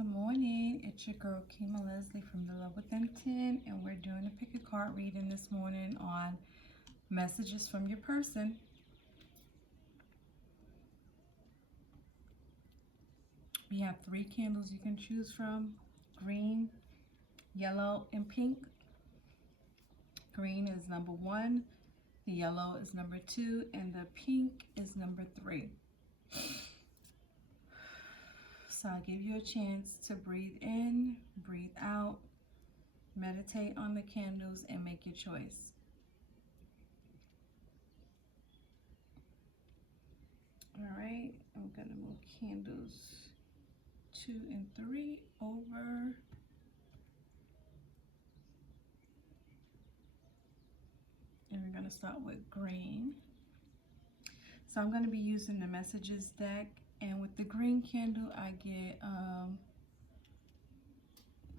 Good morning, it's your girl Kima Leslie from The Love Within 10, and we're doing a pick a card reading this morning on messages from your person. We have 3 candles you can choose from: green, yellow, and pink. Green is number 1, the yellow is number 2, and the pink is number 3. So I'll give you a chance to breathe in, breathe out, meditate on the candles, and make your choice. All right, I'm gonna move candles 2 and 3 over. And we're gonna start with green. So I'm gonna be using the messages deck, and with the green candle, I get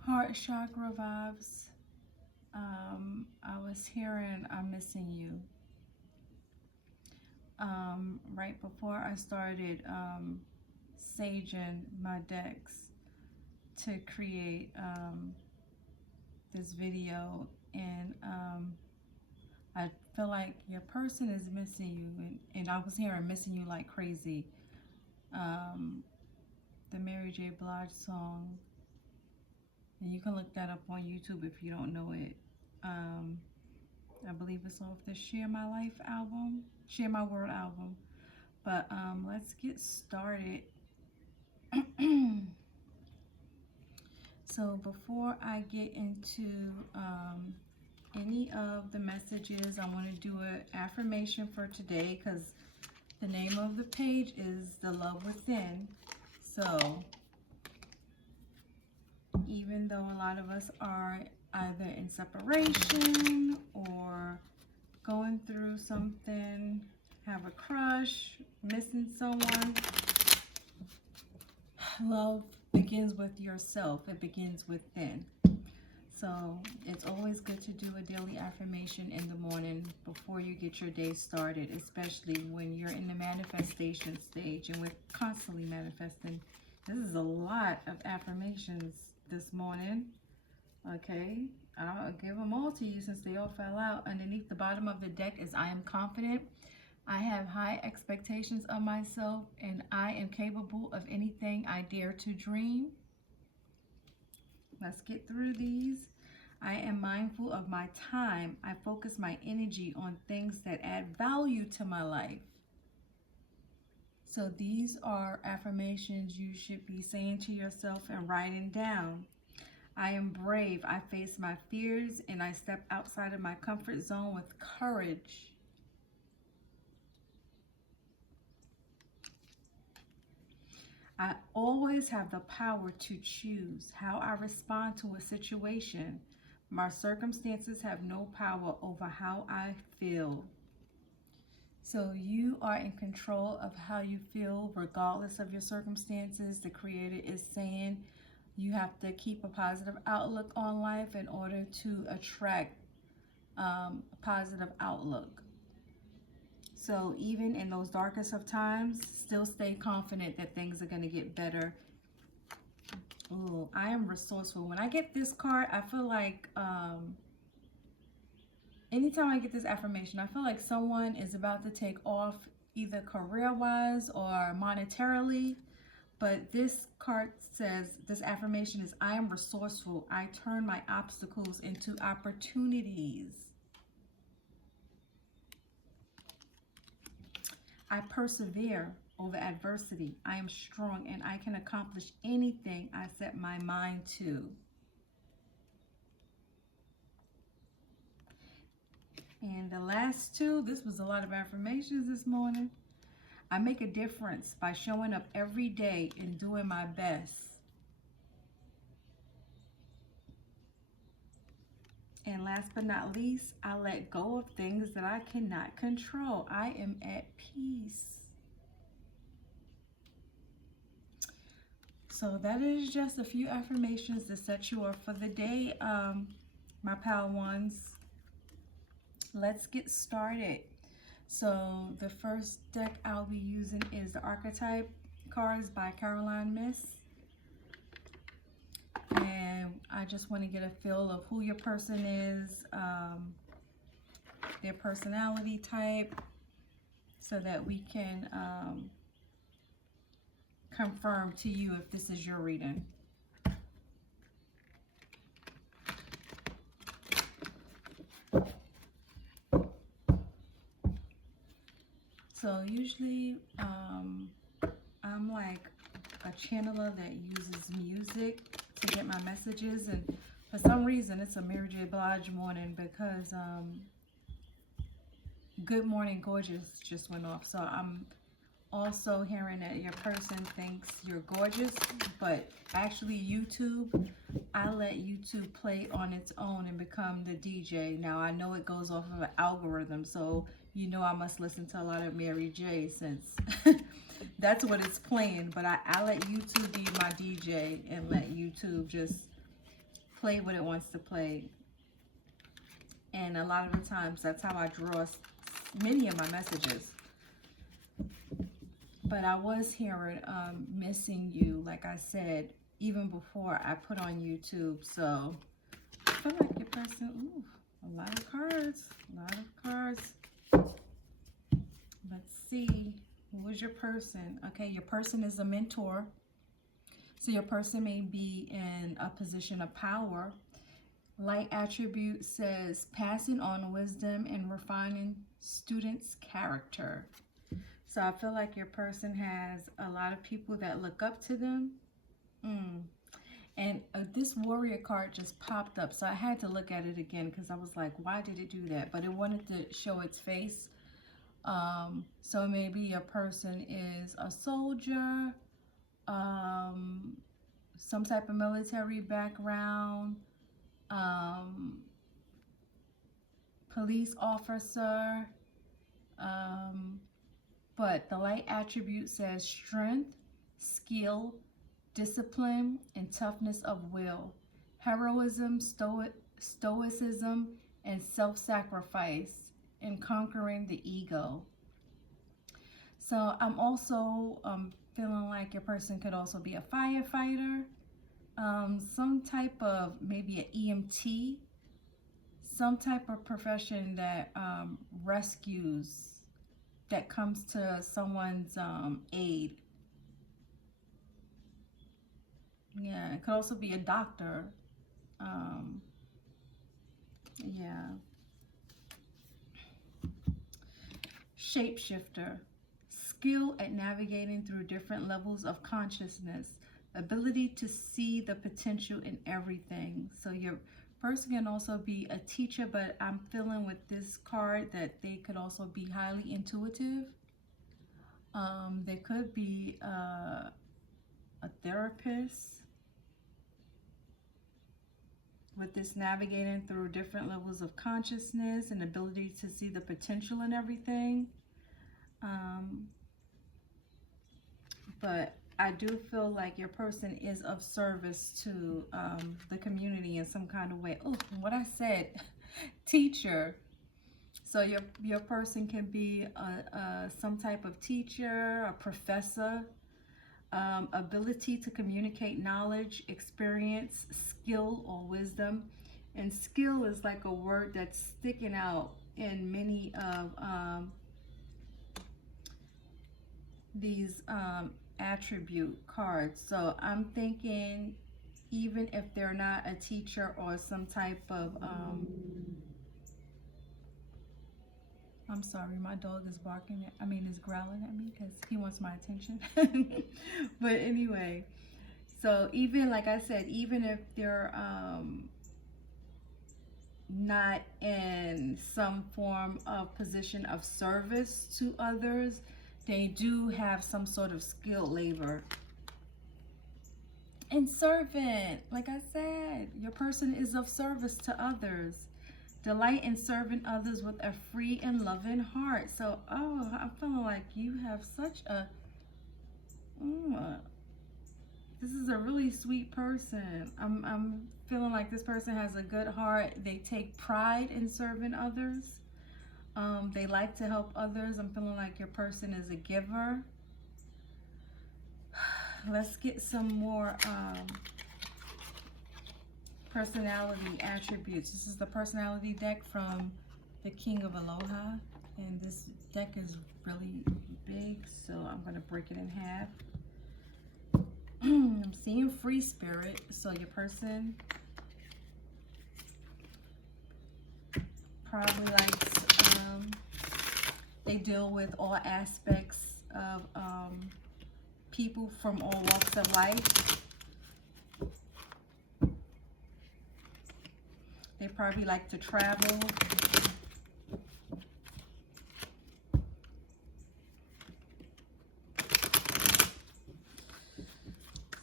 heart chakra vibes. I was hearing I'm missing you. Right before I started saging my decks to create this video, and I feel like your person is missing you, and I was hearing missing you like crazy. The Mary J. Blige song, and you can look that up on YouTube if you don't know it. I believe it's off the Share My Life album, Share My World album. But let's get started. So before I get into any of the messages, I want to do an affirmation for today, because the name of the page is The Love Within. So even though a lot of us are either in separation or going through something, have a crush, missing someone, love begins with yourself. It begins within. So it's always good to do a daily affirmation in the morning before you get your day started, especially when you're in the manifestation stage, and we're constantly manifesting. This is a lot of affirmations this morning. Okay, I'll give them all to you since they all fell out. Underneath the bottom of the deck is I am confident. I have high expectations of myself, and I am capable of anything I dare to dream. Let's get through these. I am mindful of my time. I focus my energy on things that add value to my life. So these are affirmations you should be saying to yourself and writing down. I am brave. I face my fears, and I step outside of my comfort zone with courage. I always have the power to choose how I respond to a situation. My circumstances have no power over how I feel. So you are in control of how you feel regardless of your circumstances. The Creator is saying you have to keep a positive outlook on life in order to attract a positive outlook. So even in those darkest of times, still stay confident that things are going to get better. Oh, I am resourceful. When I get this card, I feel like anytime I get this affirmation, I feel like someone is about to take off, either career-wise or monetarily. But this card says, this affirmation is, I am resourceful. I turn my obstacles into opportunities. I persevere over adversity. I am strong, and I can accomplish anything I set my mind to. And the last two, this was a lot of affirmations this morning. I make a difference by showing up every day and doing my best. And last but not least, I let go of things that I cannot control. I am at peace. So that is just a few affirmations to set you up for the day, my pal ones. Let's get started. So the first deck I'll be using is the Archetype cards by Caroline Miss. I just want to get a feel of who your person is, their personality type, so that we can confirm to you if this is your reading. So usually I'm like a channeler that uses music to get my messages, and for some reason it's a Mary J. Blige morning because Good Morning Gorgeous just went off. So I'm also hearing that your person thinks you're gorgeous, but actually YouTube, I let YouTube play on its own and become the DJ. Now I know it goes off of an algorithm, so you know I must listen to a lot of Mary J since that's what it's playing. But I let YouTube be my DJ and let YouTube just play what it wants to play. And a lot of the times that's how I draw many of my messages. But I was hearing missing you, like I said, even before I put on YouTube. So I feel like your person, ooh, a lot of cards, Let's see, who is your person? Okay, your person is a mentor. So your person may be in a position of power. Light attribute says passing on wisdom and refining students' character. So I feel like your person has a lot of people that look up to them. And this warrior card just popped up. So I had to look at it again because I was like, why did it do that? But it wanted to show its face. So maybe your person is a soldier, some type of military background, police officer, but the light attribute says strength, skill, discipline, and toughness of will, heroism, stoicism, and self-sacrifice in conquering the ego. So I'm also feeling like your person could also be a firefighter, some type of maybe an EMT, some type of profession that rescues, that comes to someone's aid. Yeah, it could also be a doctor. Yeah. Shapeshifter. Skill at navigating through different levels of consciousness. Ability to see the potential in everything. So your person can also be a teacher, but I'm feeling with this card that they could also be highly intuitive. They could be a therapist. With this navigating through different levels of consciousness and ability to see the potential in everything. But I do feel like your person is of service to the community in some kind of way. Oh, what I said, teacher. So your person can be some type of teacher, a professor, ability to communicate knowledge, experience, skill, or wisdom. And skill is like a word that's sticking out in many of these attribute cards. So I'm thinking even if they're not a teacher or some type of I'm sorry, my dog is barking is growling at me because he wants my attention. But anyway, so even like I said, even if they're not in some form of position of service to others, they do have some sort of skilled labor. And servant, like I said, your person is of service to others. Delight in serving others with a free and loving heart. So, I'm feeling like you have such a, this is a really sweet person. I'm feeling like this person has a good heart. They take pride in serving others. They like to help others. I'm feeling like your person is a giver. Let's get some more Personality attributes. This is the personality deck from the King of Aloha. And this deck is really big, so I'm going to break it in half. I'm seeing free spirit. So your person probably likes, they deal with all aspects of people from all walks of life. They probably like to travel.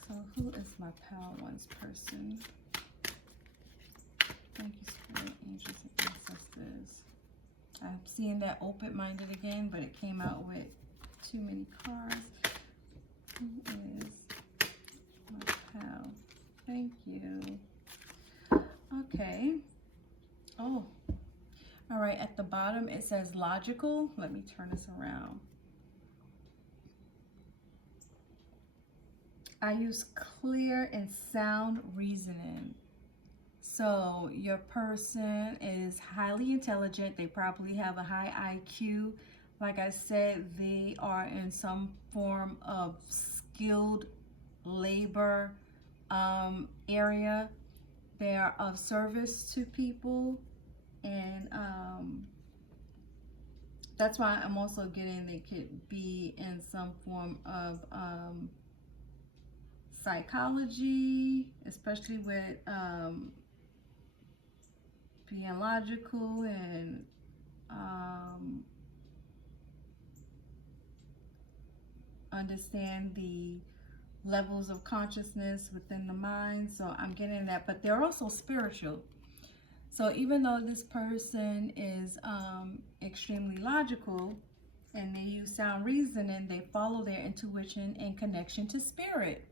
So who is my Power Ones person? Thank you, Spirit, Angels, and Ancestors. I'm seeing that open-minded again, but it came out with too many cards. Who is my pal? Thank you. Okay. Oh. All right. At the bottom, it says logical. Let me turn this around. I use clear and sound reasoning. So your person is highly intelligent. They probably have a high IQ. Like I said, they are in some form of skilled labor area. They are of service to people. And that's why I'm also getting they could be in some form of psychology, especially with being logical and understand the levels of consciousness within the mind. So I'm getting that, but they're also spiritual. So even though this person is extremely logical and they use sound reasoning, they follow their intuition and connection to spirit.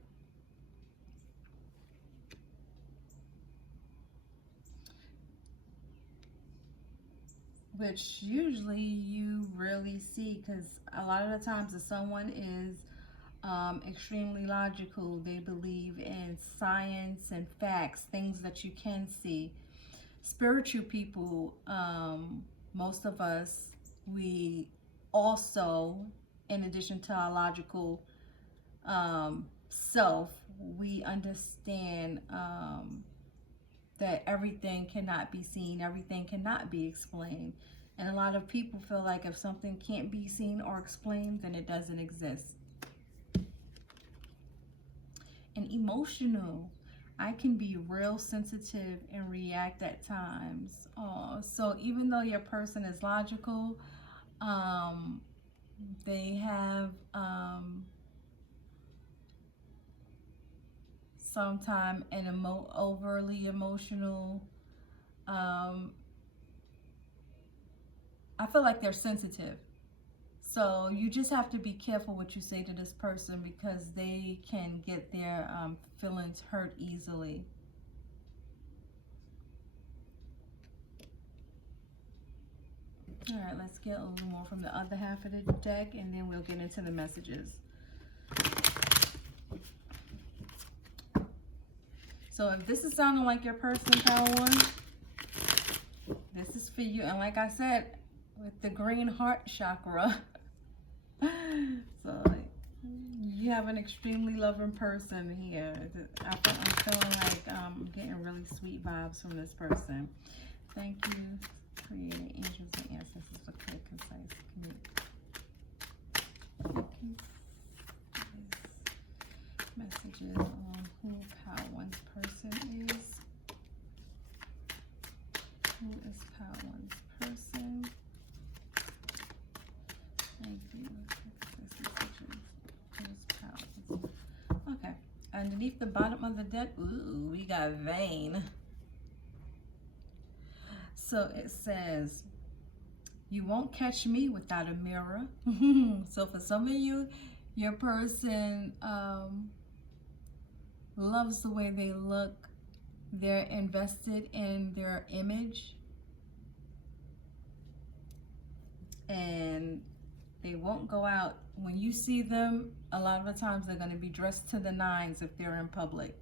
Which usually you really see, because a lot of the times if someone is extremely logical, they believe in science and facts, things that you can see. Spiritual people, most of us, we also, in addition to our logical self, we understand that everything cannot be seen, everything cannot be explained. And a lot of people feel like if something can't be seen or explained, then it doesn't exist. And emotional. I can be real sensitive and react at times. So even though your person is logical, they have sometimes an overly emotional, I feel like they're sensitive. So you just have to be careful what you say to this person, because they can get their feelings hurt easily. All right, let's get a little more from the other half of the deck, and then we'll get into the messages. So if this is sounding like your person, Power One, this is for you. And like I said, with the green heart chakra, so you have an extremely loving person here. I'm feeling like I'm getting really sweet vibes from this person. Thank you, creating angels and ancestors, for clear, concise messages on who Power One's person is. Who is Power One's person? Thank you. Okay. Underneath the bottom of the deck, ooh, we got vain. So it says, you won't catch me without a mirror. So for some of you, your person loves the way they look. They're invested in their image. And they won't go out. When you see them, a lot of the times they're going to be dressed to the nines if they're in public.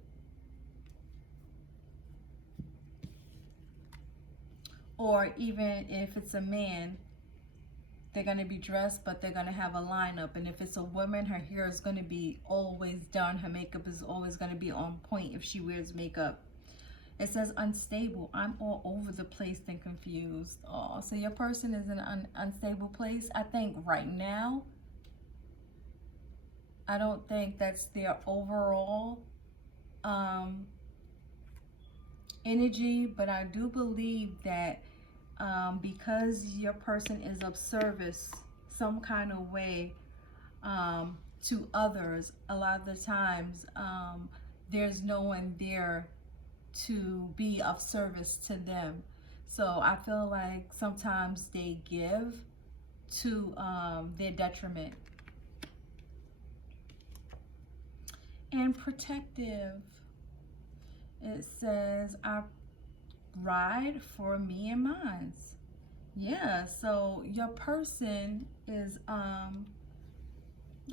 Or even if it's a man, they're going to be dressed, but they're going to have a lineup. And if it's a woman, her hair is going to be always done. Her makeup is always going to be on point if she wears makeup. It says unstable. I'm all over the place and confused. Oh, so your person is in an unstable place. I think right now, I don't think that's their overall energy, but I do believe that because your person is of service some kind of way to others, a lot of the times there's no one there to be of service to them. So I feel like sometimes they give to their detriment. And protective. It says, I ride for me and mines. Yeah, so your person is,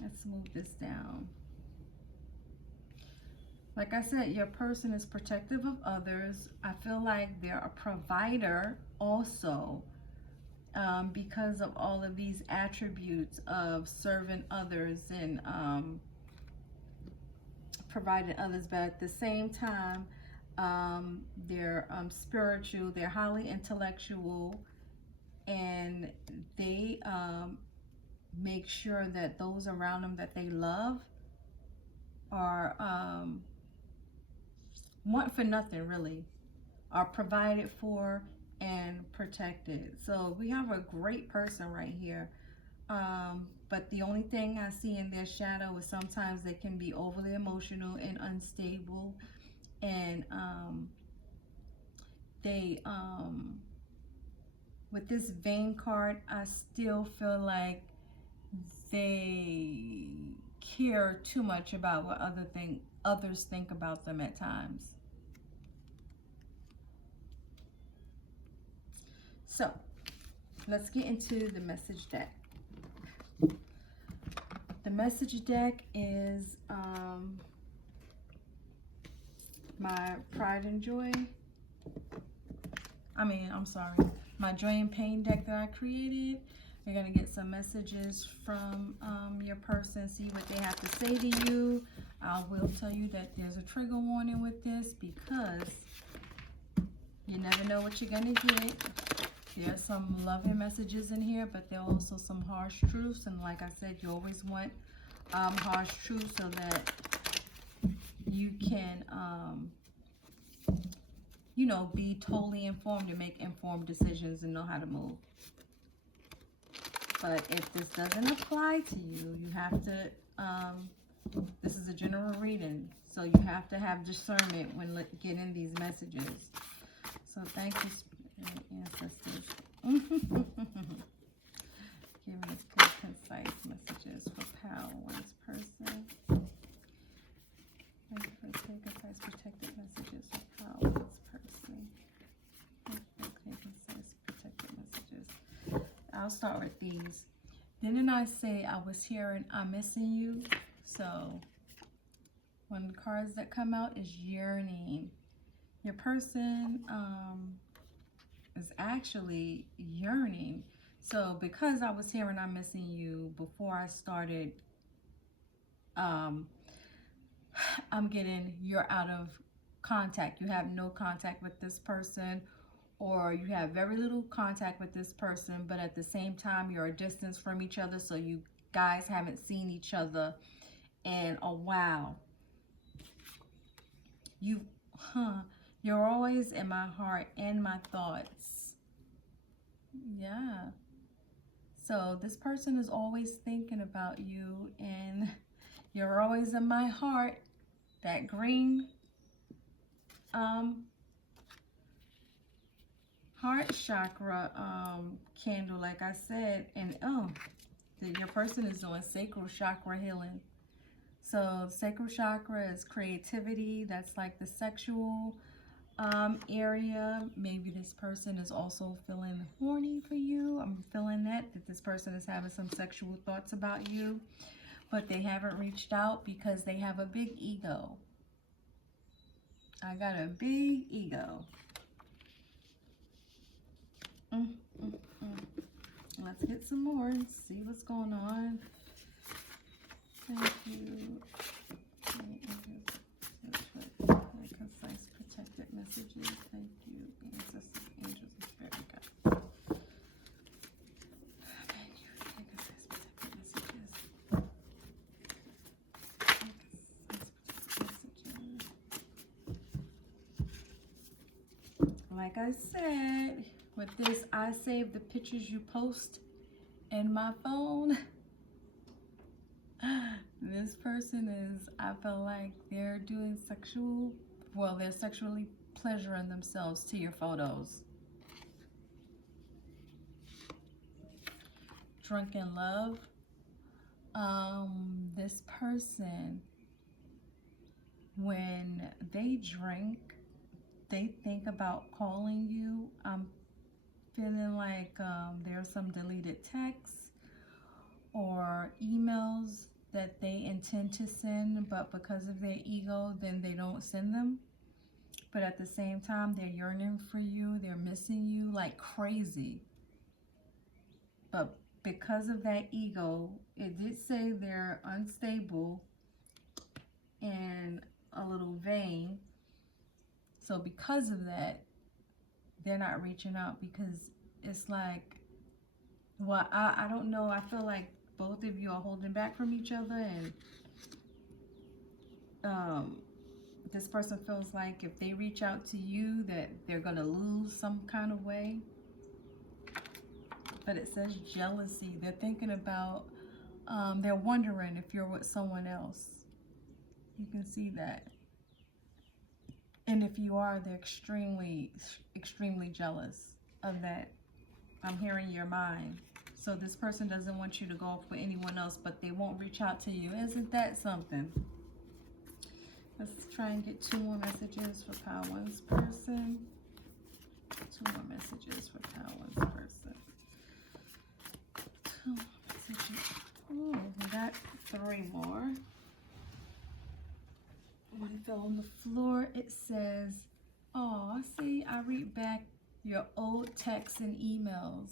let's move this down. Like I said, your person is protective of others. I feel like they're a provider also, because of all of these attributes of serving others and providing others. But at the same time, they're spiritual, they're highly intellectual, and they make sure that those around them that they love are want for nothing really, are provided for and protected. So we have a great person right here. But the only thing I see in their shadow is sometimes they can be overly emotional and unstable, and they with this vain card, I still feel like they care too much about what others think about them at times. So let's get into the message deck. The message deck is my pride and joy. My joy and pain deck that I created. You're going to get some messages from your person, see what they have to say to you. I will tell you that there's a trigger warning with this because you never know what you're going to get. There's some loving messages in here, but there are also some harsh truths. And like I said, you always want harsh truths so that you can, be totally informed and make informed decisions and know how to move. But if this doesn't apply to you, you have to, this is a general reading, so you have to have discernment when getting these messages. So thank you, Spirit ancestors. Giving us good, concise messages for power one's person. Thank you for clear, concise, protected messages for power one's person. Thank you for clear, concise, protected messages. I'll start with these. Didn't I say I was hearing I'm missing you? So one of the cards that come out is yearning. Your person is actually yearning. So because I was hearing I'm missing you before I started, I'm getting you're out of contact. You have no contact with this person, or you have very little contact with this person, but at the same time you're a distance from each other, so you guys haven't seen each other in a while. You're always in my heart and my thoughts. Yeah. So this person is always thinking about you, and you're always in my heart. That green heart chakra candle, like I said, and your person is doing sacral chakra healing. So sacral chakra is creativity. That's like the sexual area. Maybe this person is also feeling horny for you. I'm feeling that this person is having some sexual thoughts about you, but they haven't reached out because they have a big ego. I got a big ego. Mm, mm, mm. Let's get some more and see what's going on. Thank you. Concise, protected messages. Thank you. Ancestors, angels, and spirit guides. Thank you. Concise, protected messages. Like I said, with this, I save the pictures you post in my phone. This person is, I feel like they're doing they're sexually pleasuring themselves to your photos. Drunken love. This person, when they drink, they think about calling you. I'm feeling like there's some deleted texts or emails that they intend to send, but because of their ego, then they don't send them. But at the same time, they're yearning for you. They're missing you like crazy. But because of that ego, it did say they're unstable and a little vain. So because of that, they're not reaching out, because it's like, well, I don't know. I feel like both of you are holding back from each other, and this person feels like if they reach out to you that they're going to lose some kind of way. But it says jealousy. They're thinking about, they're wondering if you're with someone else. You can see that. And if you are, they're extremely, extremely jealous of that. I'm hearing your mind. So this person doesn't want you to go off with anyone else, but they won't reach out to you. Isn't that something? Let's try and get 2 more messages for Power One's person. 2 more messages for Power One's person. 2 more messages. Oh, we got 3 more. One fell on the floor. It says, oh, see, I read back your old texts and emails.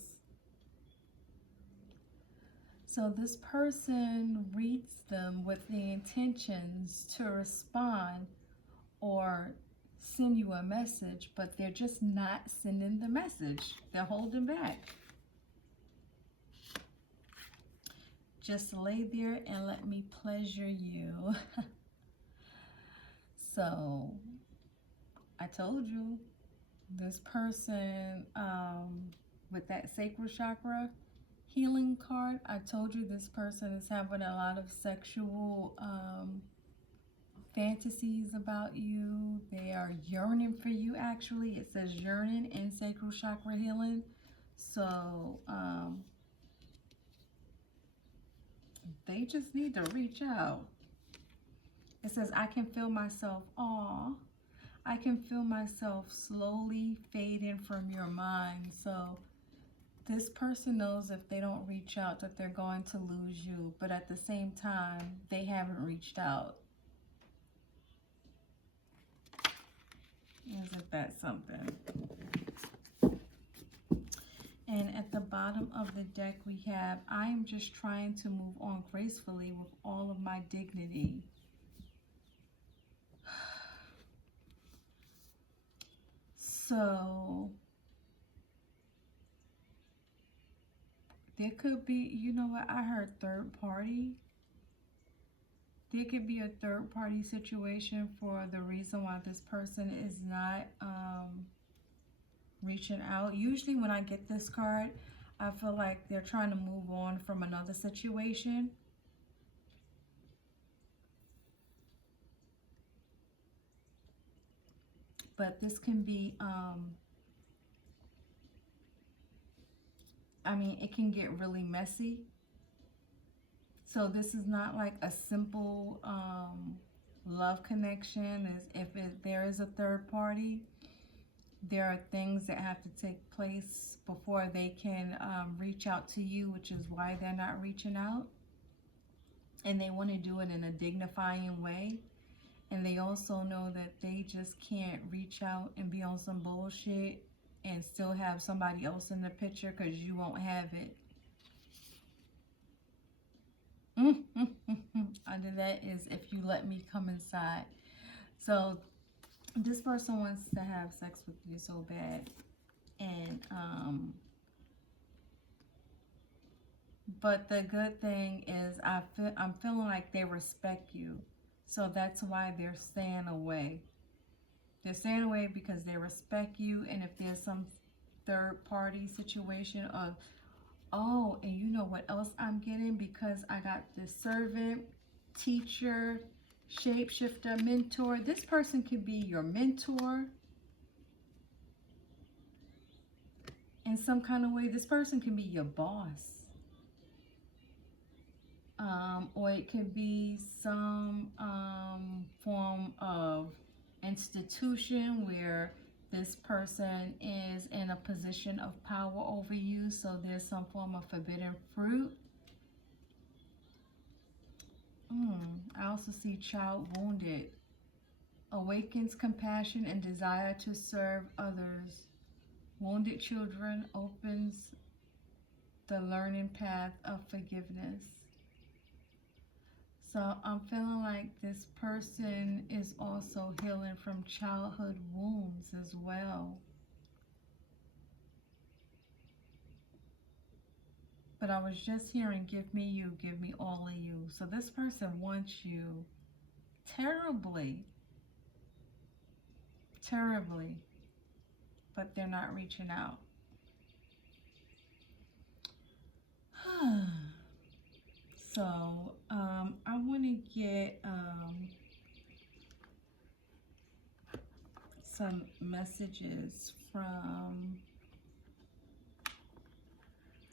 So this person reads them with the intentions to respond or send you a message, but they're just not sending the message. They're holding back. Just lay there and let me pleasure you. So I told you, this person with that sacral chakra healing card, I told you this person is having a lot of sexual fantasies about you. They are yearning for you, actually. It says yearning in sacral chakra healing. So they just need to reach out. It says, I can feel myself, I can feel myself slowly fading from your mind. So this person knows if they don't reach out that they're going to lose you, but at the same time, they haven't reached out. Isn't that something? And at the bottom of the deck we have, I am just trying to move on gracefully with all of my dignity. So there could be, you know what, I heard third party. There could be a third party situation for the reason why this person is not reaching out. Usually when I get this card, I feel like they're trying to move on from another situation. But this can be, I mean, it can get really messy. So this is not like a simple love connection. If there is a third party, there are things that have to take place before they can reach out to you, which is why they're not reaching out. And they want to do it in a dignifying way. And they also know that they just can't reach out and be on some bullshit and still have somebody else in the picture because you won't have it. Under that is if you let me come inside. So this person wants to have sex with you so bad, and but the good thing is I'm feeling like they respect you, so that's why they're staying away. They're staying away because they respect you, and if there's some third party situation of, oh, and you know what else I'm getting, because I got the servant, teacher, shapeshifter, mentor. This person could be your mentor in some kind of way. This person can be your boss. Or it could be some form of institution where this person is in a position of power over you. So there's some form of forbidden fruit. I also see child wounded. Awakens compassion and desire to serve others. Wounded children opens the learning path of forgiveness. So I'm feeling like this person is also healing from childhood wounds as well. But I was just hearing, give me you, give me all of you. So this person wants you terribly, terribly, but they're not reaching out. So I want to get some messages from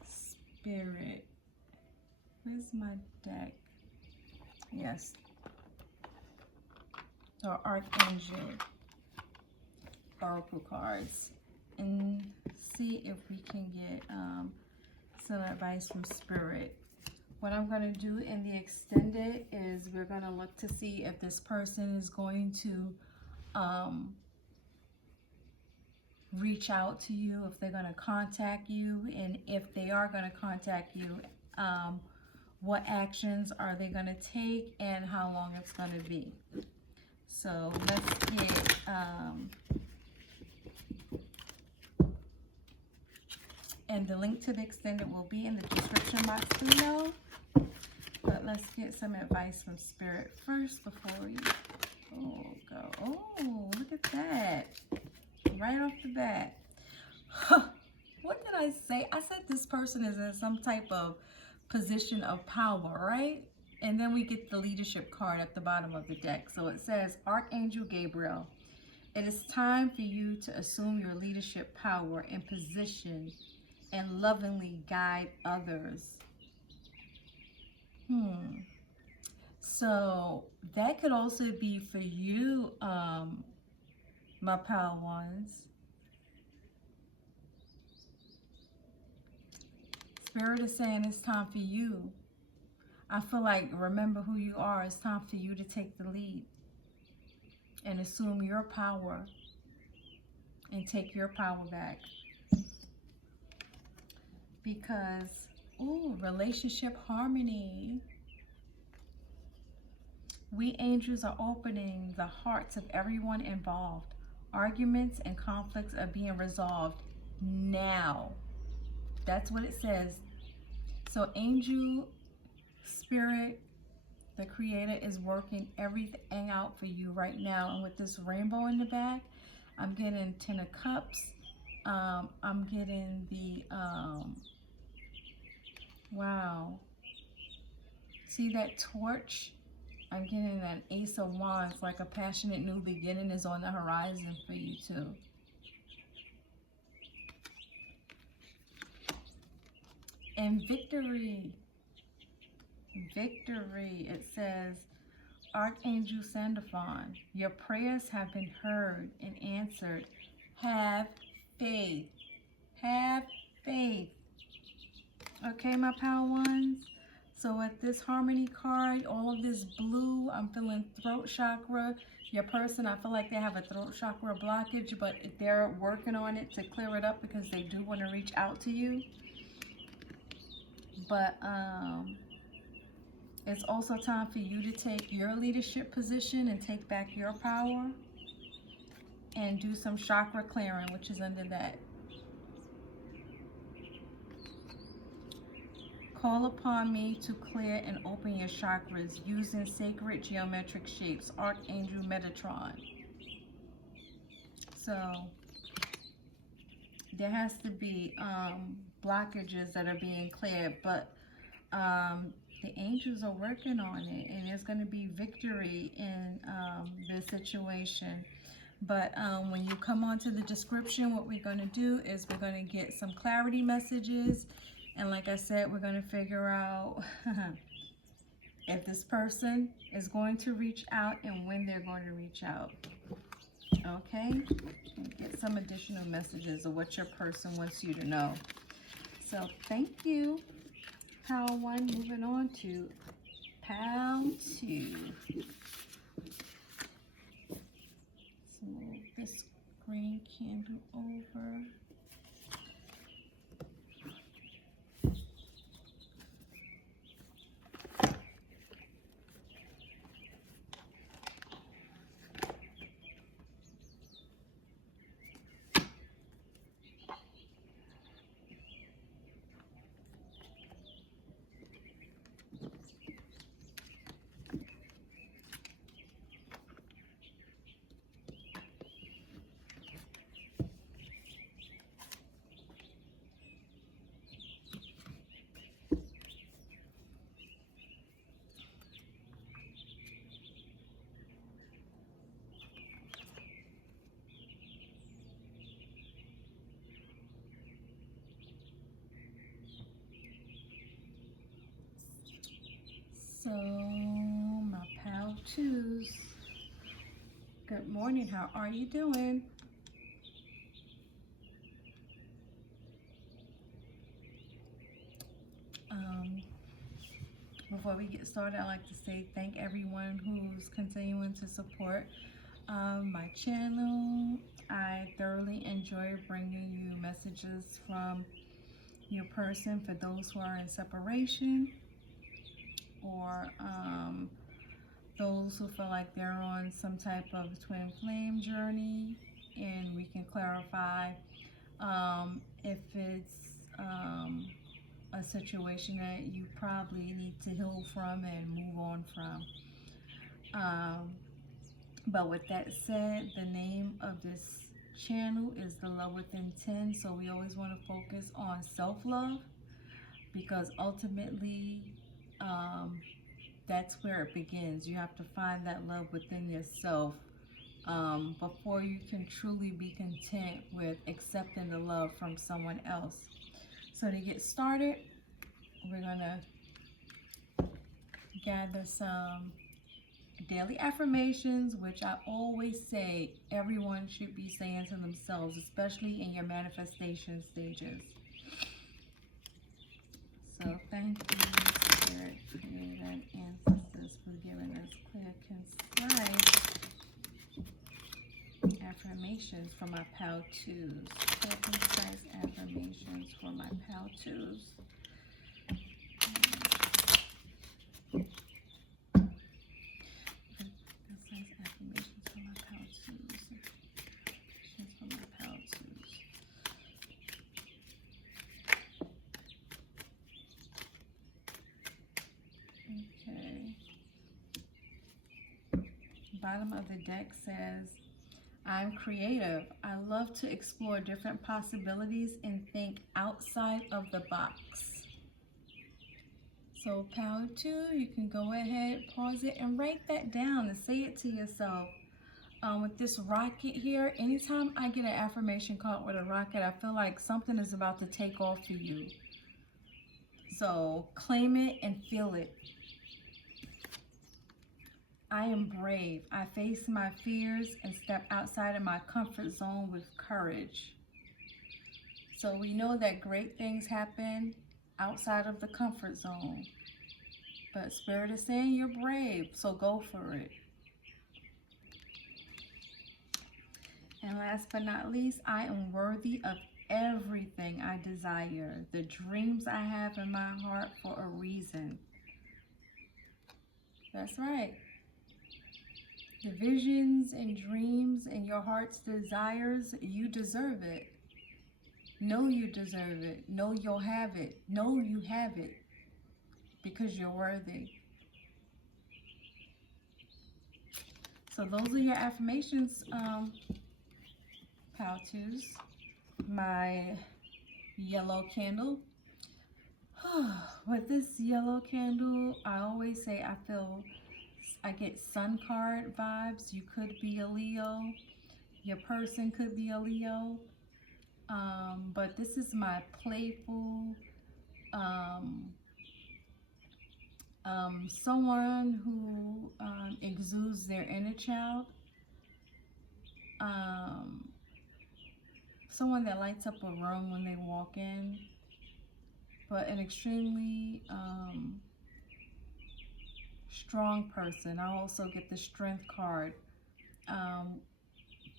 Spirit. Where's my deck? Yes. So Archangel Oracle cards, and see if we can get some advice from Spirit. What I'm going to do in the extended is we're going to look to see if this person is going to reach out to you, if they're going to contact you, and if they are going to contact you, what actions are they going to take and how long it's going to be. So let's get and the link to the extended will be in the description box below. But let's get some advice from Spirit first before we go. Oh, look at that. Right off the bat. What did I say? I said this person is in some type of position of power, right? And then we get the leadership card at the bottom of the deck. So it says, Archangel Gabriel, it is time for you to assume your leadership power and position and lovingly guide others. So that could also be for you, my pal ones. Spirit is saying it's time for you. I feel like, remember who you are. It's time for you to take the lead and assume your power and take your power back. Because, relationship harmony. We angels are opening the hearts of everyone involved. Arguments and conflicts are being resolved now. That's what it says. So Angel Spirit, the Creator, is working everything out for you right now. And with this rainbow in the back, I'm getting 10 of Cups. I'm getting the, wow. See that torch? I'm getting an Ace of Wands, like a passionate new beginning is on the horizon for you too. And victory. Victory. It says, Archangel Sandalphon, your prayers have been heard and answered. Have faith. Have faith. Okay, my pal ones? So with this Harmony card, all of this blue, I'm feeling throat chakra. Your person, I feel like they have a throat chakra blockage, but they're working on it to clear it up because they do want to reach out to you. But it's also time for you to take your leadership position and take back your power and do some chakra clearing, which is under that. Call upon me to clear and open your chakras using sacred geometric shapes, Archangel Metatron. So there has to be blockages that are being cleared, but the angels are working on it, and there's going to be victory in this situation. But when you come onto the description, what we're going to do is we're going to get some clarity messages. And like I said, we're going to figure out if this person is going to reach out and when they're going to reach out. Okay? And get some additional messages of what your person wants you to know. So thank you, Pile 1. Moving on to Pile 2. Let's move this green candle over. So, my pal twos, good morning, how are you doing? Before we get started, I'd like to say thank everyone who's continuing to support my channel. I thoroughly enjoy bringing you messages from your person for those who are in separation, or those who feel like they're on some type of twin flame journey, and we can clarify if it's a situation that you probably need to heal from and move on from. But with that said, the name of this channel is The Love Within 10, so we always want to focus on self-love, because ultimately that's where it begins. You have to find that love within yourself before you can truly be content with accepting the love from someone else. So to get started, we're gonna gather some daily affirmations, which I always say everyone should be saying to themselves, especially in your manifestation stages. So thank you, Spirit, Creator, and Ancestors, for giving us clear, concise affirmations for my pal twos. Clear, concise affirmations for my pal twos. Concise affirmations for my pal twos. Affirmations for my pal twos. Okay. Bottom of the deck says, I'm creative. I love to explore different possibilities and think outside of the box. So Pal 2, you can go ahead, pause it, and write that down and say it to yourself. With this rocket here, anytime I get an affirmation card with a rocket, I feel like something is about to take off for you. So claim it and feel it. I am brave. I face my fears and step outside of my comfort zone with courage. So we know that great things happen outside of the comfort zone. But Spirit is saying you're brave, so go for it. And last but not least, I am worthy of everything I desire. The dreams I have in my heart for a reason. That's right. The visions and dreams and your heart's desires, you deserve it. Know you deserve it. Know you'll have it. Know you have it because you're worthy. So those are your affirmations, How-Tos. My yellow candle. With this yellow candle, I always say I get sun card vibes. You could be a Leo. Your person could be a Leo. But this is my playful, someone who exudes their inner child. Someone that lights up a room when they walk in. But an extremely strong person. I also get the strength card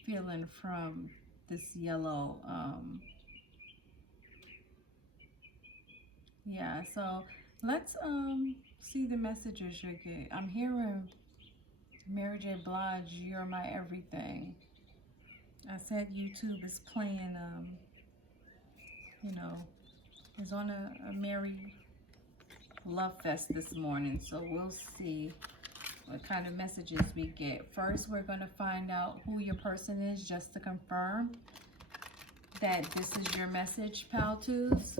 feeling from this yellow. Yeah, so let's see the messages you get. I'm hearing Mary J. Blige, You're My Everything. I said YouTube is playing, is on a Mary Love Fest this morning. So we'll see what kind of messages we get. First, we're going to find out who your person is just to confirm that this is your message, How-Tos.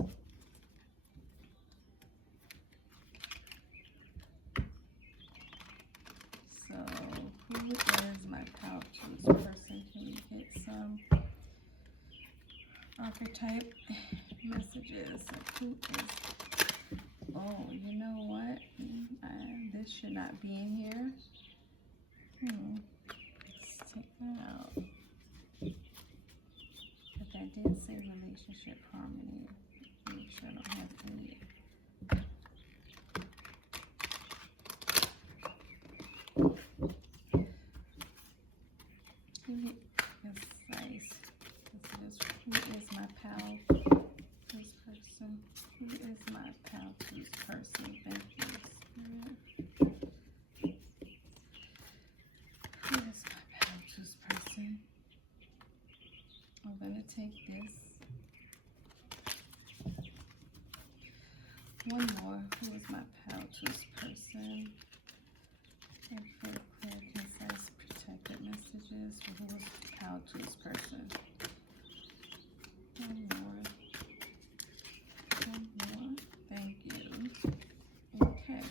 So, who is my How-Tos person? Can we get some archetype messages? Who is... Oh, you know what? This should not be in here. Let's take that out. But that did say relationship harmony. Make sure I don't have any. Nice. Who is my pal? This person. Who is my pal? This person. Thank you, Spirit. Who is my pal? This person. I'm gonna take this. One more. Who is my pal? This person. And for clear, concise, protected messages. Who is pal? This person. One more. Thank you. Okay.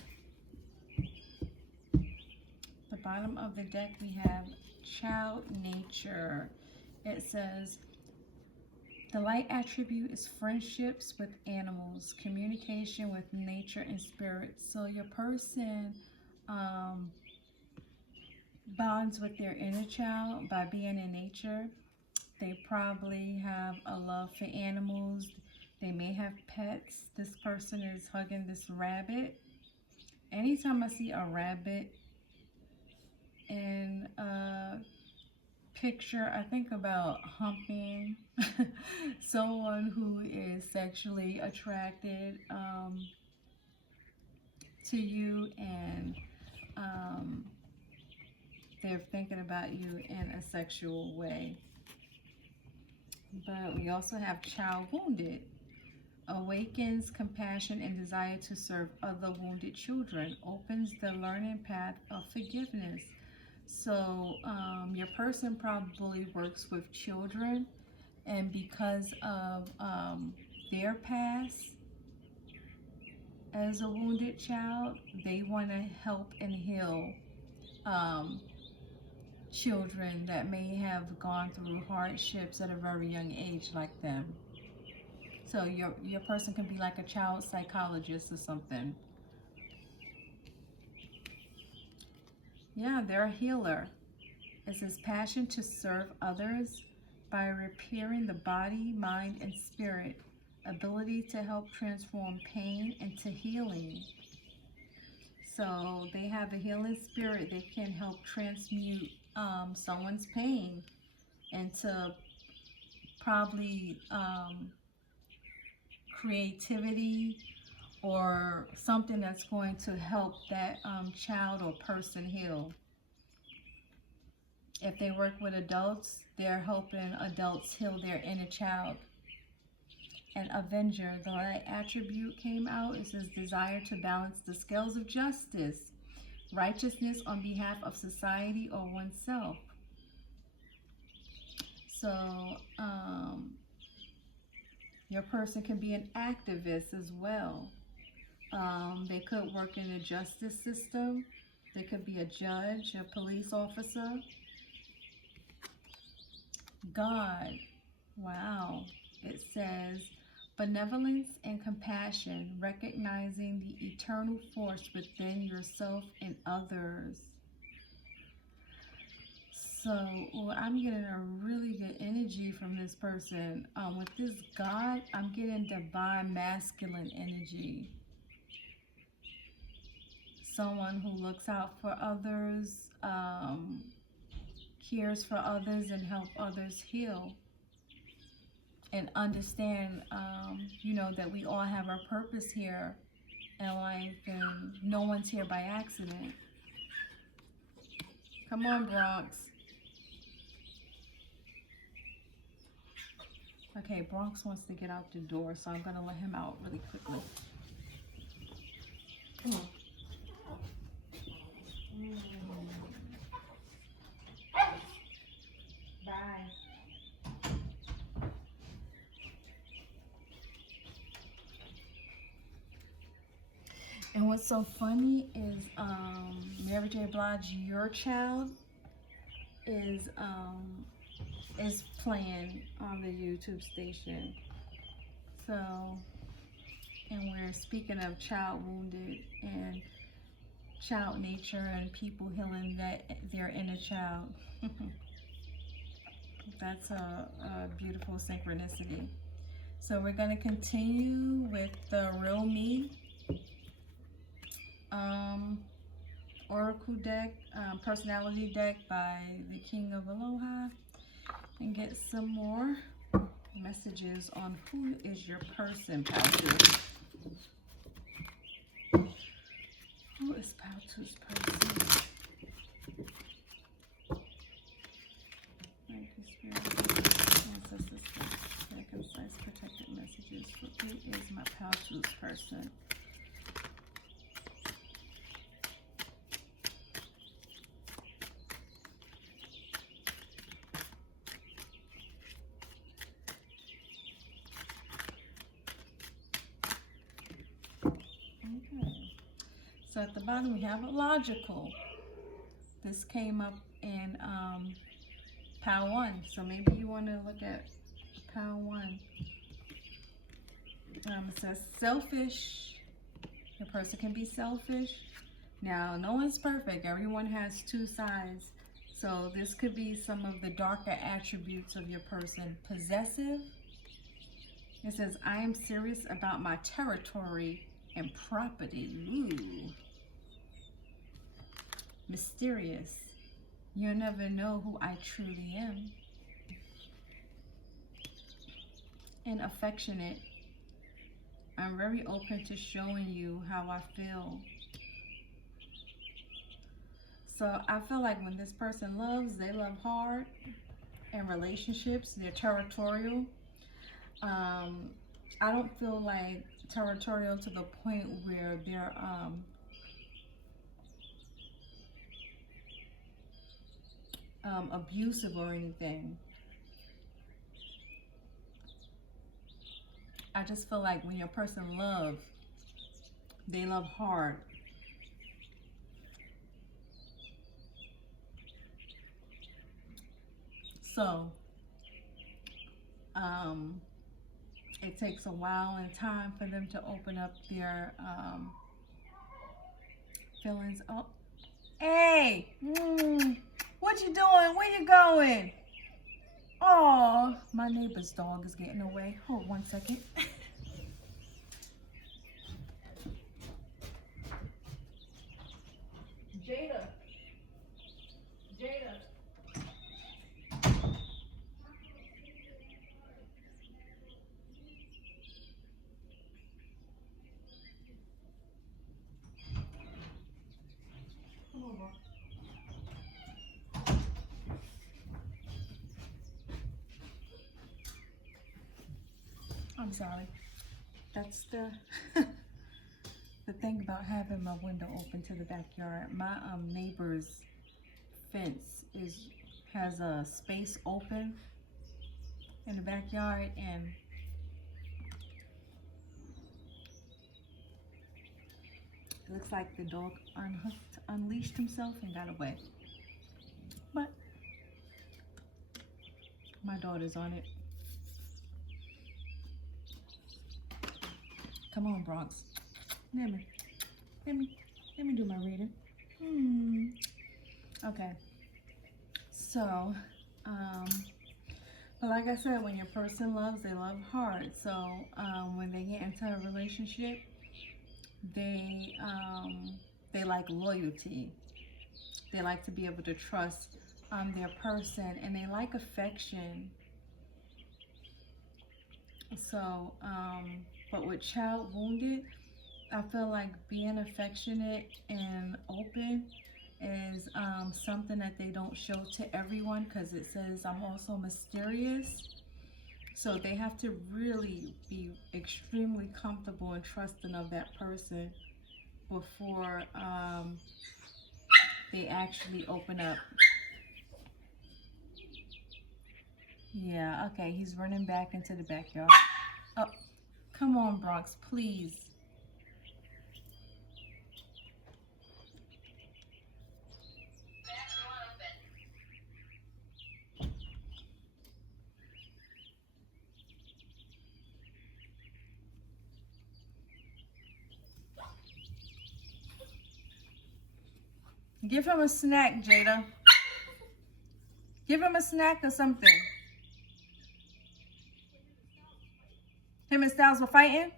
The bottom of the deck we have Child Nature. It says the light attribute is friendships with animals, communication with nature and spirit. So your person bonds with their inner child by being in nature. They probably have a love for animals. They may have pets. This person is hugging this rabbit. Anytime I see a rabbit in a picture, I think about humping someone who is sexually attracted to you, and they're thinking about you in a sexual way. But we also have Child Wounded. Awakens compassion and desire to serve other wounded children. Opens the learning path of forgiveness. So your person probably works with children, and because of their past as a wounded child, they want to help and heal children that may have gone through hardships at a very young age like them. So your person can be like a child psychologist or something. Yeah, they're a healer. It says passion to serve others by repairing the body, mind, and spirit. Ability to help transform pain into healing. So they have a healing spirit that can help transmute someone's pain into probably creativity or something that's going to help that child or person heal. If they work with adults, they're helping adults heal their inner child. And Avenger, the right attribute came out. It says desire to balance the scales of justice, righteousness on behalf of society or oneself. So your person can be an activist as well. They could work in the justice system. They could be a judge, a police officer. God, wow. It says benevolence and compassion, recognizing the eternal force within yourself and others. So I'm getting a really good energy from this person. With this God, I'm getting divine masculine energy. Someone who looks out for others, cares for others, and help others heal. And understand, that we all have our purpose here in life, and no one's here by accident. Come on, Bronx. Okay, Bronx wants to get out the door, so I'm going to let him out really quickly. Come on. Bye. And what's so funny is Mary J. Blige, Your Child, is playing on the YouTube station. So, and we're speaking of child wounded and child nature and people healing their inner child. That's a beautiful synchronicity. So we're going to continue with the Real Me Oracle deck, personality deck by the King of Aloha, and get some more messages on who is your person, Paltu. Who is Paltu's person? Thank you, Spirit. Ancestors, very concise, protected messages for who is my Paltu's person. So at the bottom we have a logical. This came up in Pile 1. So maybe you want to look at Pile 1. It says selfish. The person can be selfish. Now, no one's perfect. Everyone has two sides. So this could be some of the darker attributes of your person. Possessive. It says, I am serious about my territory and property. Ooh. Mysterious. You'll never know who I truly am. And affectionate. I'm very open to showing you how I feel. So I feel like when this person loves, they love hard. In relationships, they're territorial. I don't feel like territorial to the point where they're abusive or anything. I just feel like when your person loves, they love hard. So it takes a while and time for them to open up their feelings. Oh, hey, what you doing? Where you going? Oh, my neighbor's dog is getting away. Hold 1 second. I'm sorry. That's the the thing about having my window open to the backyard. My neighbor's fence has a space open in the backyard, and it looks like the dog unleashed himself and got away. But my daughter's on it. Come on, Bronx. Let me do my reading. Okay. So, but like I said, when your person loves, they love hard. So, when they get into a relationship, they like loyalty. They like to be able to trust their person, and they like affection. So, but with child wounded, I feel like being affectionate and open is something that they don't show to everyone, because it says I'm also mysterious. So they have to really be extremely comfortable and trusting of that person before they actually open up. Yeah, okay, he's running back into the backyard. Oh, come on, Bronx, please. Give him a snack, Jada. Give him a snack or something. Him and Styles were fighting?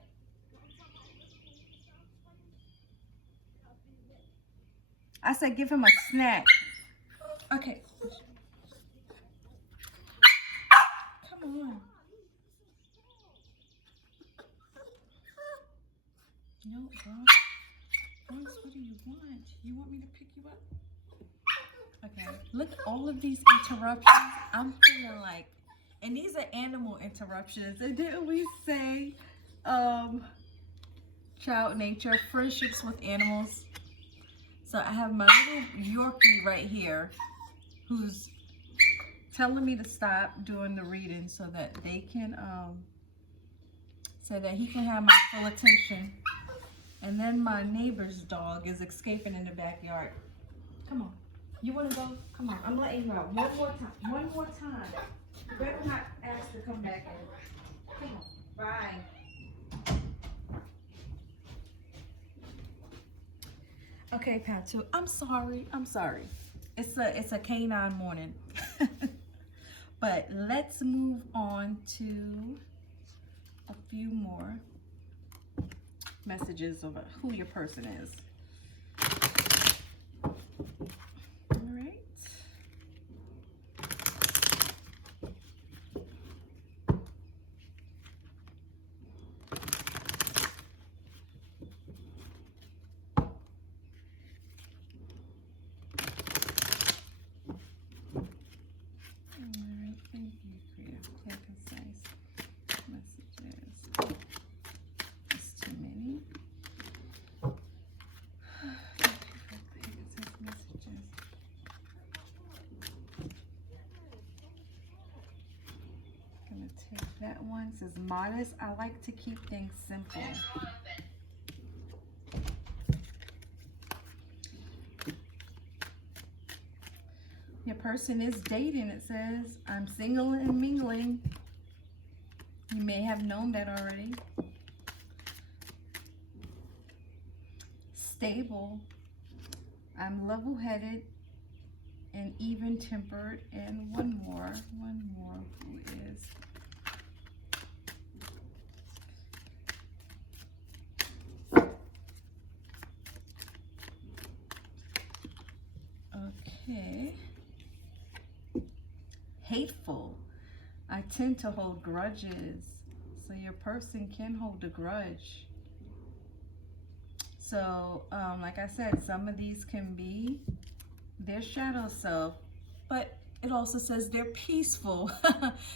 I said give him a snack. Okay. Come on. No, Bronx. Bronx, what do you want? You want me to pick you up? Okay. Look, all of these interruptions, I'm feeling like, and these are animal interruptions. And didn't we say child nature, friendships with animals? So I have my little Yorkie right here who's telling me to stop doing the reading so that they can so that he can have my full attention. And then my neighbor's dog is escaping in the backyard. Come on. You want to go? Come on. I'm letting you out. One more time. One more time. You better not ask to come back in. Come on. Bye. Okay, Patu. I'm sorry. I'm sorry. It's a canine morning. But let's move on to a few more messages of who your person is. All right. Thank you for your clear, concise messages. It's too many. Gonna take that one. It says modest. I like to keep things simple. Your person is dating. It says I'm single and mingling. You may have known that already. Stable. I'm level-headed and even-tempered. And one more who is okay. Hateful. I tend to hold grudges. So your person can hold a grudge. So, like I said, some of these can be their shadow self, but it also says they're peaceful.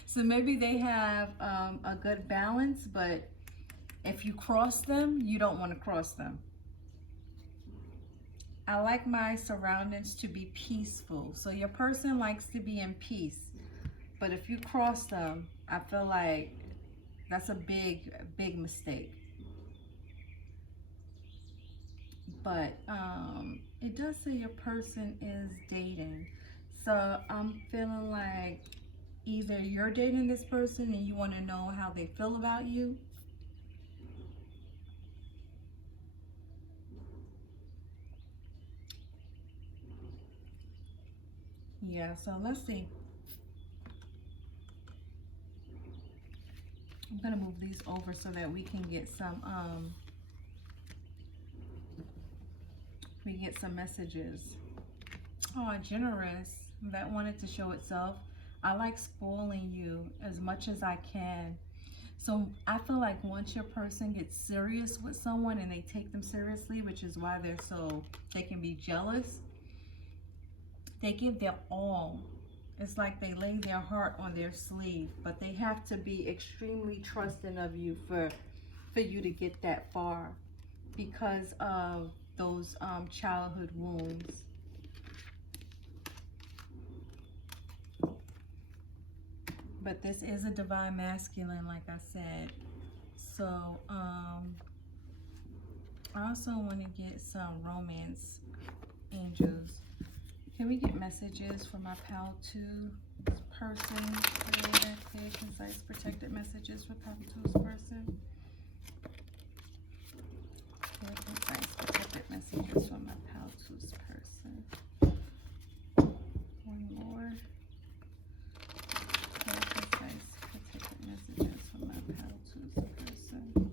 So maybe they have a good balance, but if you cross them, you don't want to cross them. I like my surroundings to be peaceful. So your person likes to be in peace. But if you cross them, I feel like that's a big, big mistake. But it does say your person is dating. So I'm feeling like either you're dating this person and you want to know how they feel about you. Yeah, so let's see. I'm gonna move these over so that we can get some messages. Oh, generous. That wanted to show itself. I like spoiling you as much as I can. So I feel like once your person gets serious with someone and they take them seriously, which is why they can be jealous, they give their all. It's like they lay their heart on their sleeve, but they have to be extremely trusting of you for you to get that far because of those childhood wounds. But this is a divine masculine, like I said. So I also want to get some romance angels. Can we get messages for my pal 2 person? Clear, concise, protected messages for pal 2's person. Clear, concise, protected messages for my pal 2's person. One more. Clear, concise, protected messages for my pal 2's person.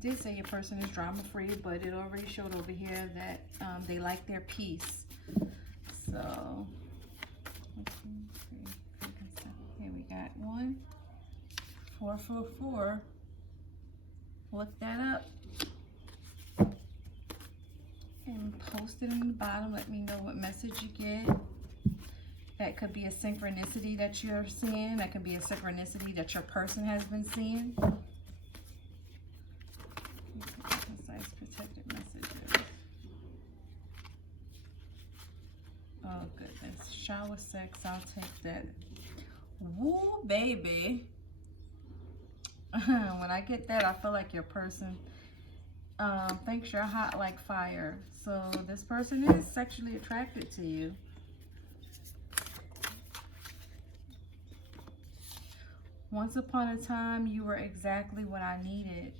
Did say your person is drama free, but it already showed over here that they like their peace. So here we got 1 444. Look that up and post it in the bottom. Let me know what message you get. That could be a synchronicity that you're seeing. That could be a synchronicity that your person has been seeing. Protected messages. Oh goodness, shower sex, I'll take that. Woo, baby. When I get that, I feel like your person thinks you're hot like fire. So this person is sexually attracted to you. Once upon a time, you were exactly what I needed.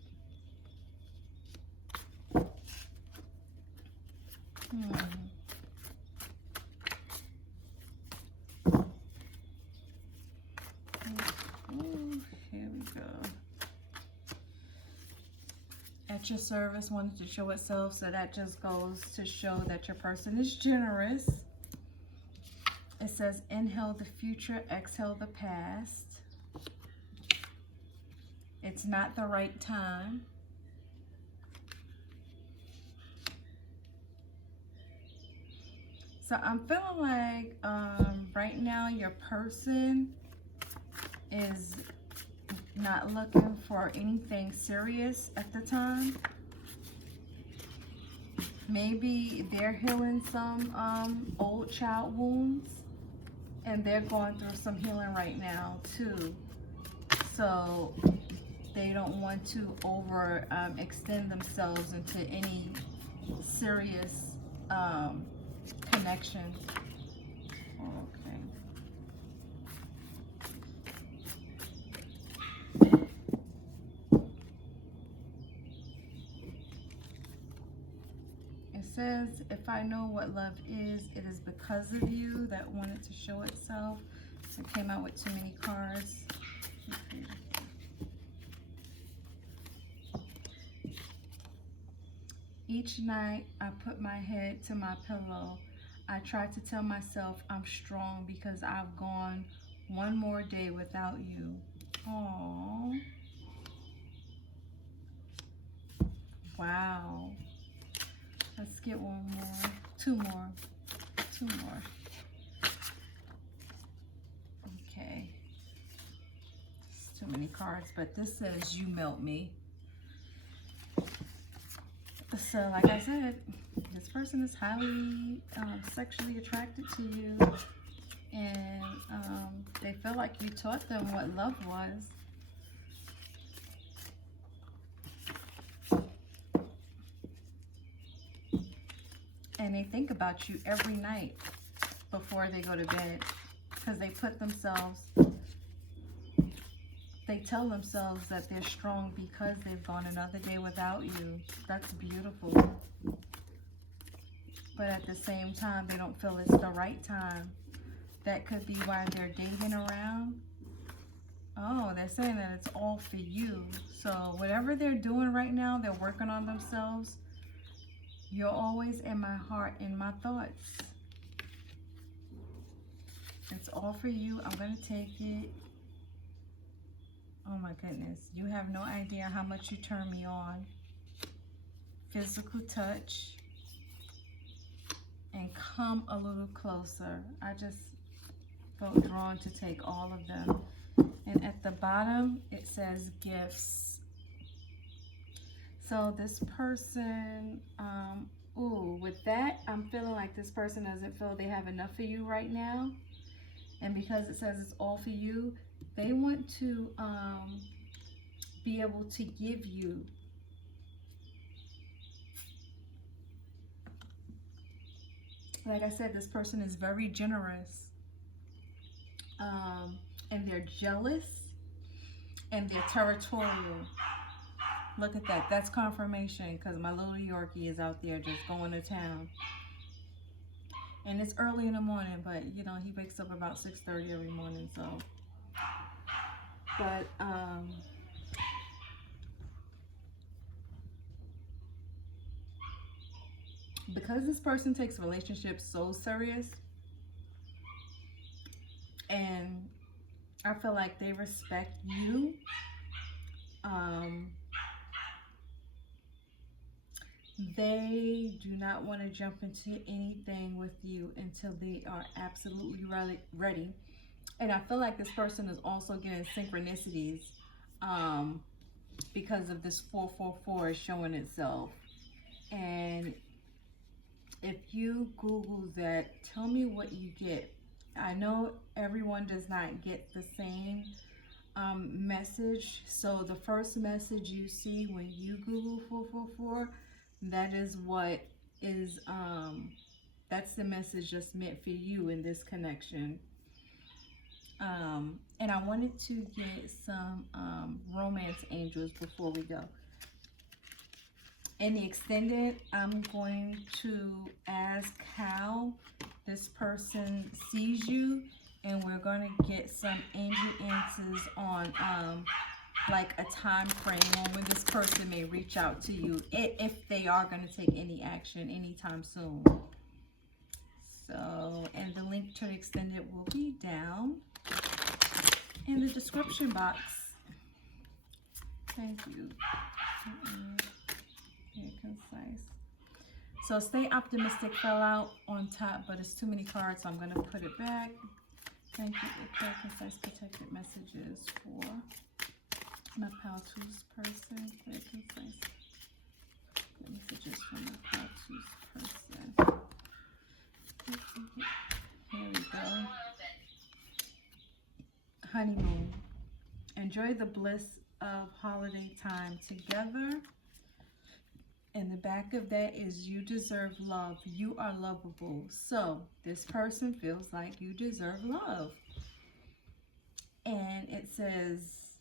Here we go. At your service, wanted to show itself, so that just goes to show that your person is generous. It says inhale the future, exhale the past. It's not the right time. So I'm feeling like right now your person is not looking for anything serious at the time. Maybe they're healing some old child wounds, and they're going through some healing right now too. So they don't want to extend themselves into any serious connection. Okay. It says, if I know what love is, it is because of you. That wanted to show itself. It came out with too many cards. Okay. Each night I put my head to my pillow. I try to tell myself I'm strong because I've gone one more day without you. Aww. Wow. Let's get one more. Two more. Two more. Okay. It's too many cards, but this says you melt me. So, like I said, this person is highly sexually attracted to you, and they feel like you taught them what love was. And they think about you every night before they go to bed, because they tell themselves that they're strong because they've gone another day without you. That's beautiful. But at the same time, they don't feel it's the right time. That could be why they're dating around. Oh, they're saying that it's all for you. So whatever they're doing right now, they're working on themselves. You're always in my heart, in my thoughts. It's all for you. I'm going to take it. Oh my goodness. You have no idea how much you turn me on. Physical touch. And come a little closer. I just felt drawn to take all of them. And at the bottom, it says gifts. So this person, with that, I'm feeling like this person doesn't feel they have enough for you right now. And because it says it's all for you, they want to be able to give you. Like I said, this person is very generous. And they're jealous. And they're territorial. Look at that. That's confirmation, because my little Yorkie is out there just going to town. And it's early in the morning, but, you know, he wakes up about 6:30 every morning, so. But, because this person takes relationships so serious, and I feel like they respect you, they do not want to jump into anything with you until they are absolutely ready. And I feel like this person is also getting synchronicities because of this 444 is showing itself. And if you Google that, tell me what you get. I know everyone does not get the same message. So the first message you see when you Google 444, that is what is, that's the message that's meant for you in this connection. And I wanted to get some romance angels before we go. In the extended, I'm going to ask how this person sees you, and we're going to get some angel answers on like a time frame on when this person may reach out to you, if they are going to take any action anytime soon. So, and the link to the extended will be down in the description box. Thank you. Very concise. So stay optimistic fell out on top, but it's too many cards, so I'm going to put it back. Thank you for clear, concise, protected messages for my Paltooth person. Clear, concise messages from the Paltooth person. Here we go. Honeymoon. Enjoy the bliss of holiday time together. And the back of that is you deserve love. You are lovable. So this person feels like you deserve love. And it says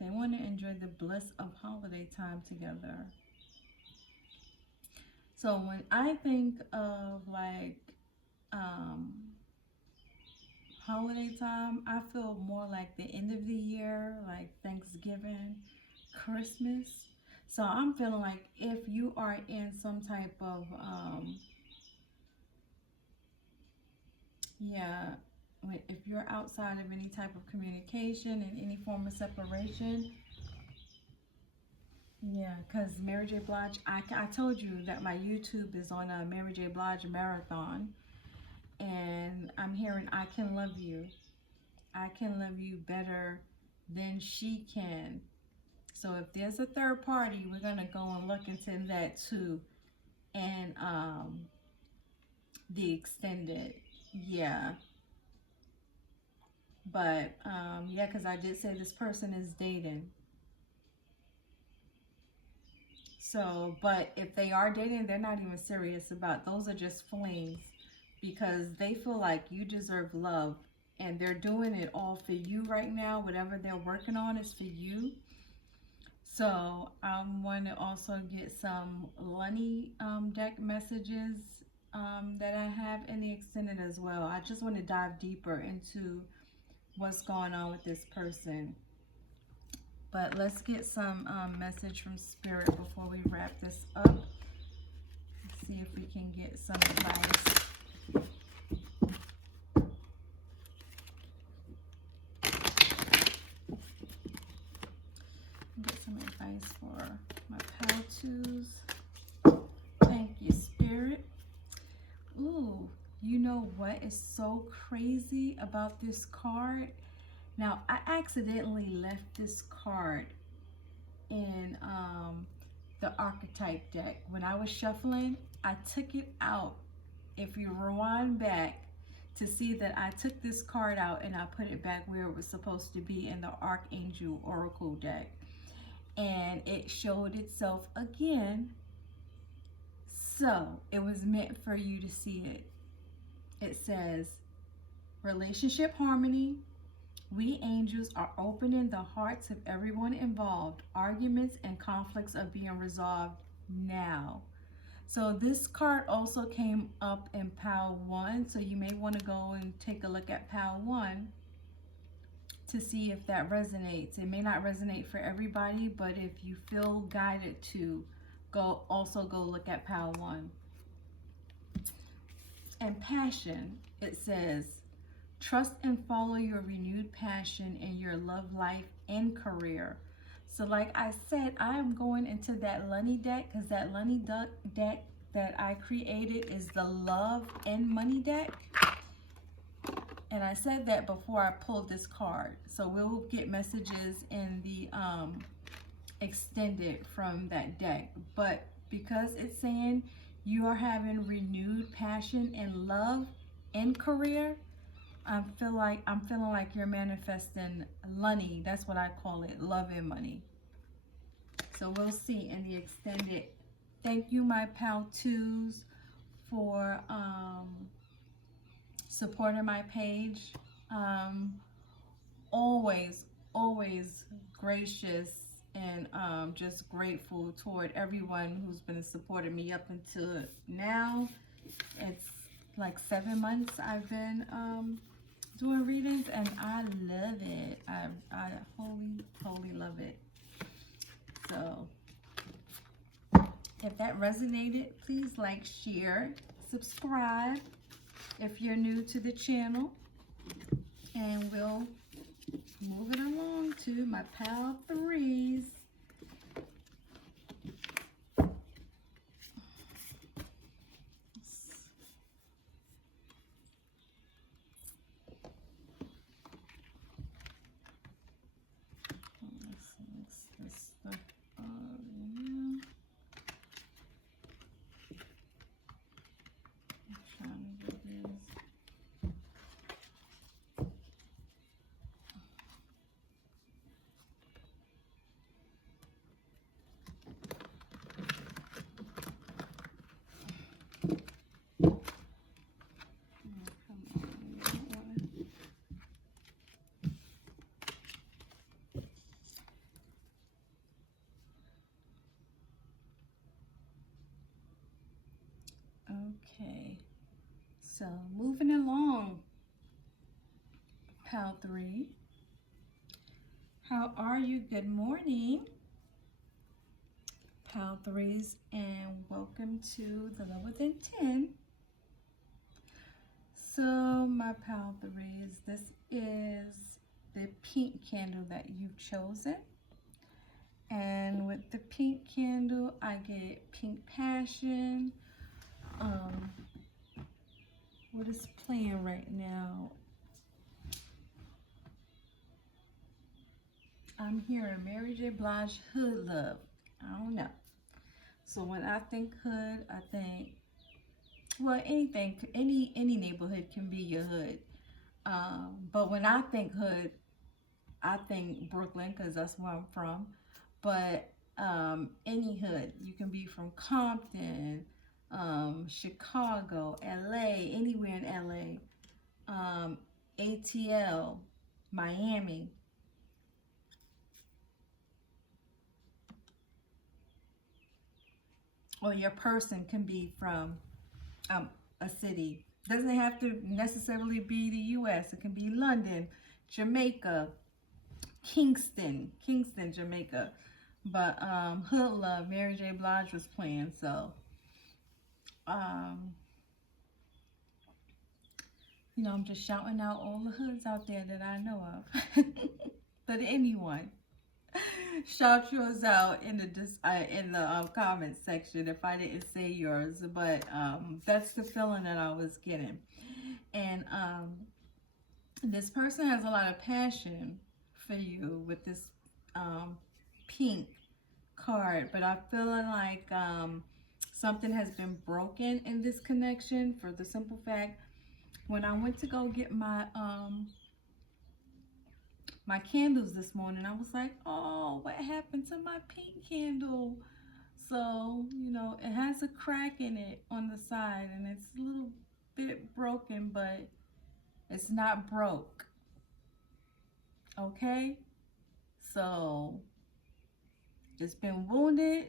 they want to enjoy the bliss of holiday time together. So when I think of like holiday time, I feel more like the end of the year, like Thanksgiving, Christmas. So I'm feeling like if you are in some type of, yeah, if you're outside of any type of communication and any form of separation, yeah, because Mary J. Blige, I told you that my YouTube is on a Mary J. Blige marathon, and I'm hearing I can love you. I can love you better than she can. So if there's a third party, we're gonna go and look into that too. And the extended, yeah. But yeah, because I did say this person is dating. So, but if they are dating, they're not even serious about, those are just flings, because they feel like you deserve love, and they're doing it all for you right now. Whatever they're working on is for you. So I'm going to also get some Lunny deck messages that I have in the extended as well. I just want to dive deeper into what's going on with this person. But let's get some message from Spirit before we wrap this up. Let's see if we can get some advice. Get some advice for my pal twos. Thank you, Spirit. Ooh, you know what is so crazy about this card? Now, I accidentally left this card in the archetype deck. When I was shuffling, I took it out. If you rewind back to see that I took this card out and I put it back where it was supposed to be in the Archangel Oracle deck. And it showed itself again. So it was meant for you to see it. It says, relationship harmony. We angels are opening the hearts of everyone involved. Arguments and conflicts are being resolved now. So this card also came up in Pile 1. So you may want to go and take a look at Pile 1 to see if that resonates. It may not resonate for everybody, but if you feel guided to, go look at Pile 1. And passion, it says, trust and follow your renewed passion in your love life and career. So like I said, I am going into that Lunny deck, because that Lunny deck that I created is the love and money deck. And I said that before I pulled this card. So we'll get messages in the extended from that deck. But because it's saying you are having renewed passion in love and career, I'm feeling like you're manifesting Lunny. That's what I call it, love and money. So we'll see in the extended. Thank you, my pal twos, for supporting my page. Always gracious and just grateful toward everyone who's been supporting me up until now. It's like 7 months I've been doing readings, and I love it. I wholly love it. So if that resonated, please like, share, subscribe if you're new to the channel, and we'll move it along to my pal threes. Okay, so moving along, pal 3. How are you? Good morning. Pal Threes, and welcome to the Love Within 10. So, my Pal Threes, this is the pink candle that you've chosen. And with the pink candle, I get pink passion. What is playing right now? I'm hearing Mary J. Blige, Hood Love. I don't know. So when I think hood, I think, well, anything, any neighborhood can be your hood. But when I think hood, I think Brooklyn because that's where I'm from. But any hood, you can be from Compton, Chicago, LA, anywhere in LA, ATL, Miami. Or your person can be from a city. Doesn't have to necessarily be the U.S. It can be London, Jamaica, Kingston, Jamaica. But Hood Love, Mary J. Blige was playing, so you know, I'm just shouting out all the hoods out there that I know of. But anyone, shout yours out in the comment section if I didn't say yours. But that's the feeling that I was getting, and this person has a lot of passion for you with this pink card, but I'm feeling like something has been broken in this connection for the simple fact when I went to go get my my candles this morning, I was like, oh, what happened to my pink candle? So, you know, it has a crack in it on the side and it's a little bit broken, but it's not broke. Okay? So, it's been wounded,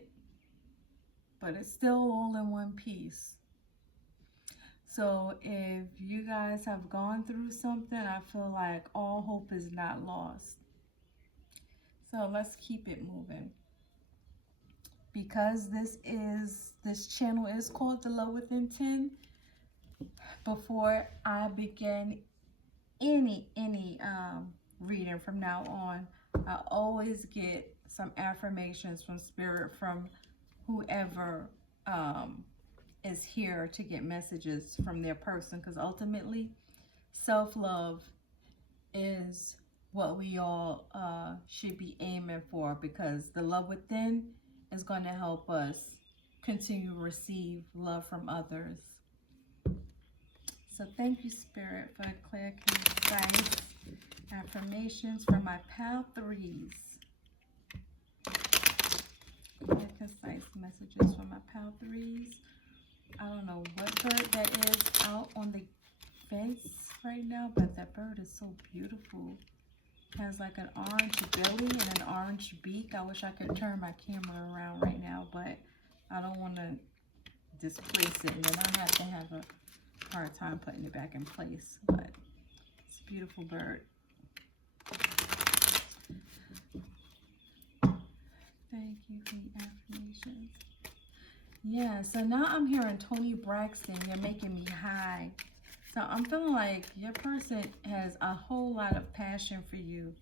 but it's still all in one piece. So if you guys have gone through something, I feel like all hope is not lost. So let's keep it moving. Because this channel is called The Love Within 10, before I begin any reading from now on, I always get some affirmations from spirit, from whoever is here to get messages from their person, because ultimately self-love is what we all should be aiming for, because the love within is going to help us continue to receive love from others. So thank you, Spirit, for clear, concise affirmations for my Pal Threes. Clear, concise messages for my Pal Threes. I don't know what bird that is out on the fence right now, but that bird is so beautiful. It has like an orange belly and an orange beak. I wish I could turn my camera around right now, but I don't want to displace it, and then I have to have a hard time putting it back in place. But it's a beautiful bird. Thank you for the affirmations. Yeah, so now I'm hearing Tony Braxton, you're making me high. So I'm feeling like your person has a whole lot of passion for you.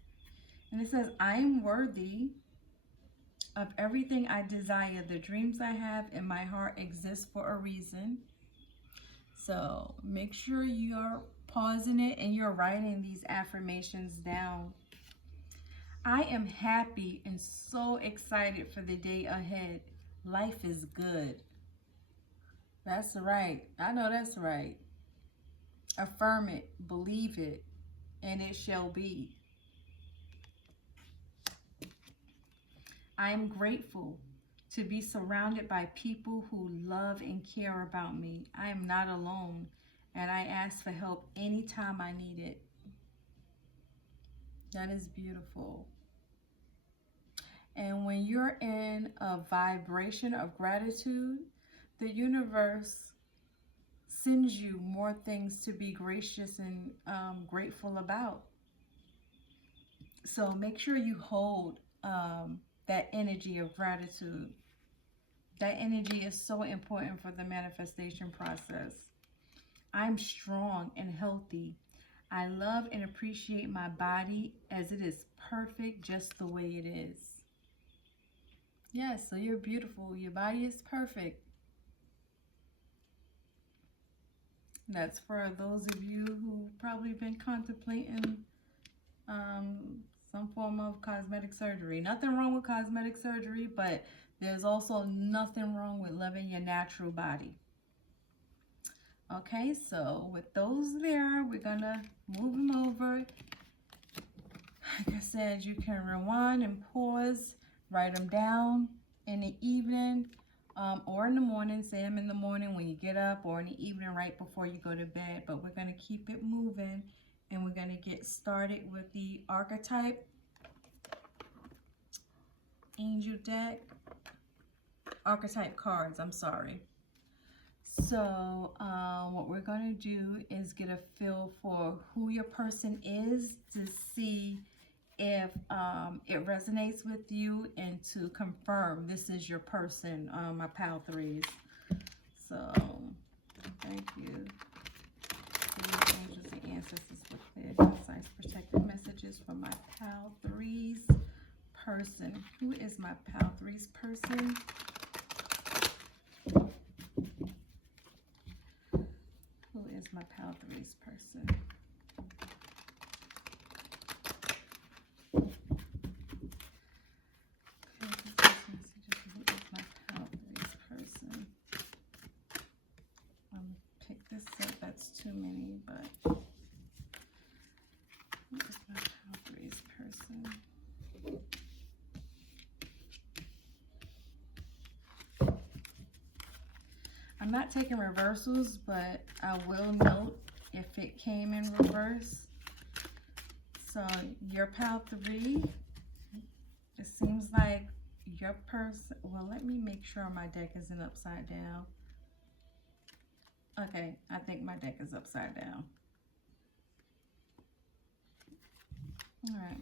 And it says, I am worthy of everything I desire. The dreams I have in my heart exist for a reason. So make sure you're pausing it and you're writing these affirmations down. I am happy and so excited for the day ahead. Life is good. That's right. I know that's right. Affirm it, believe it, and it shall be. I am grateful to be surrounded by people who love and care about me. I am not alone, and I ask for help anytime I need it. That is beautiful. And when you're in a vibration of gratitude, the universe sends you more things to be gracious and grateful about. So make sure you hold that energy of gratitude. That energy is so important for the manifestation process. I'm strong and healthy. I love and appreciate my body as it is perfect just the way it is. Yes, so you're beautiful. Your body is perfect. That's for those of you who probably been contemplating some form of cosmetic surgery. Nothing wrong with cosmetic surgery, but there's also nothing wrong with loving your natural body. Okay, so with those there, we're gonna move them over. Like I said, you can rewind and pause, write them down in the evening or in the morning. Say them in the morning when you get up, or in the evening right before you go to bed. But we're gonna keep it moving, and we're gonna get started with the archetype angel deck, archetype cards, I'm sorry. So what we're going to do is get a feel for who your person is, to see if it resonates with you, and to confirm this is your person, my pal threes. So thank you for the angels and ancestors with clear, concise, protected messages for my pal threes person. Who is my pal threes person? Who is my pal threes person? Too many, but who is my pal threes person? I'm not taking reversals, but I will note if it came in reverse. So your pal three, it seems like your person, well, let me make sure my deck isn't upside down. Okay, I think my deck is upside down. All right.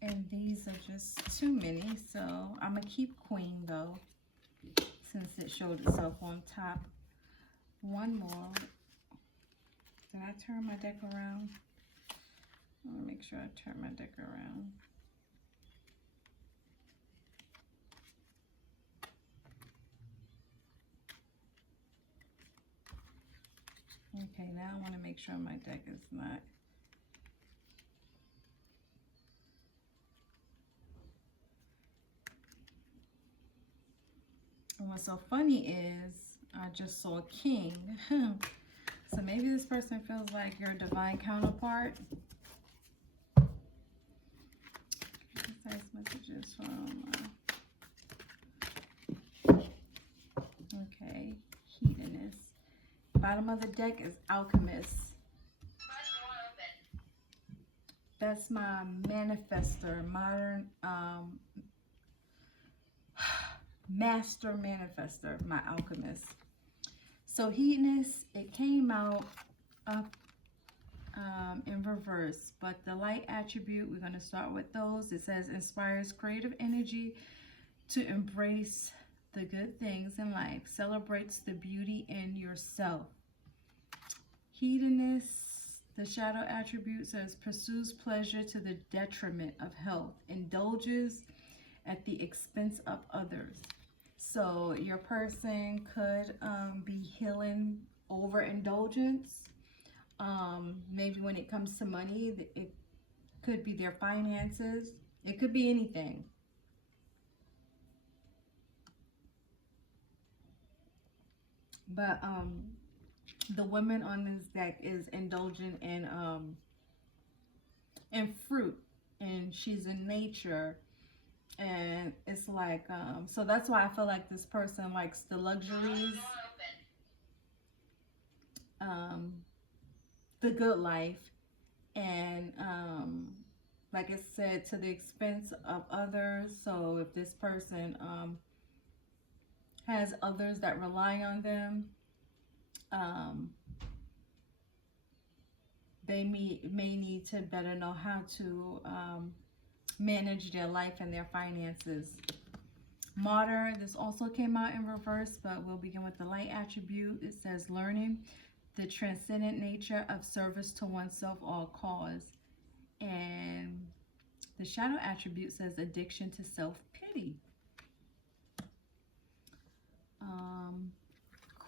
And these are just too many, so I'm going to keep Queen, though, since it showed itself on top. One more. Did I turn my deck around? Let me make sure I turn my deck around. Okay, now I want to make sure my deck is not. And what's so funny is I just saw King. So maybe this person feels like your divine counterpart. Concise messages from okay, hedonist. Bottom of the deck is alchemist. That's my manifester, modern master manifester, my alchemist. So hedonist, it came out up in reverse, but the light attribute, we're going to start with those. It says inspires creative energy to embrace the good things in life, celebrates the beauty in yourself. Hedonist, the shadow attribute, says pursues pleasure to the detriment of health, indulges at the expense of others. So your person could be healing overindulgence. Maybe when it comes to money, it could be their finances. It could be anything. But the woman on this deck is indulgent in fruit, and she's in nature, and it's like so that's why I feel like this person likes the luxuries, the good life, and like I said, to the expense of others. So if this person has others that rely on them, they may need to better know how to manage their life and their finances. Martyr, this also came out in reverse, but we'll begin with the light attribute. It says learning the transcendent nature of service to oneself or cause. And the shadow attribute says addiction to self-pity.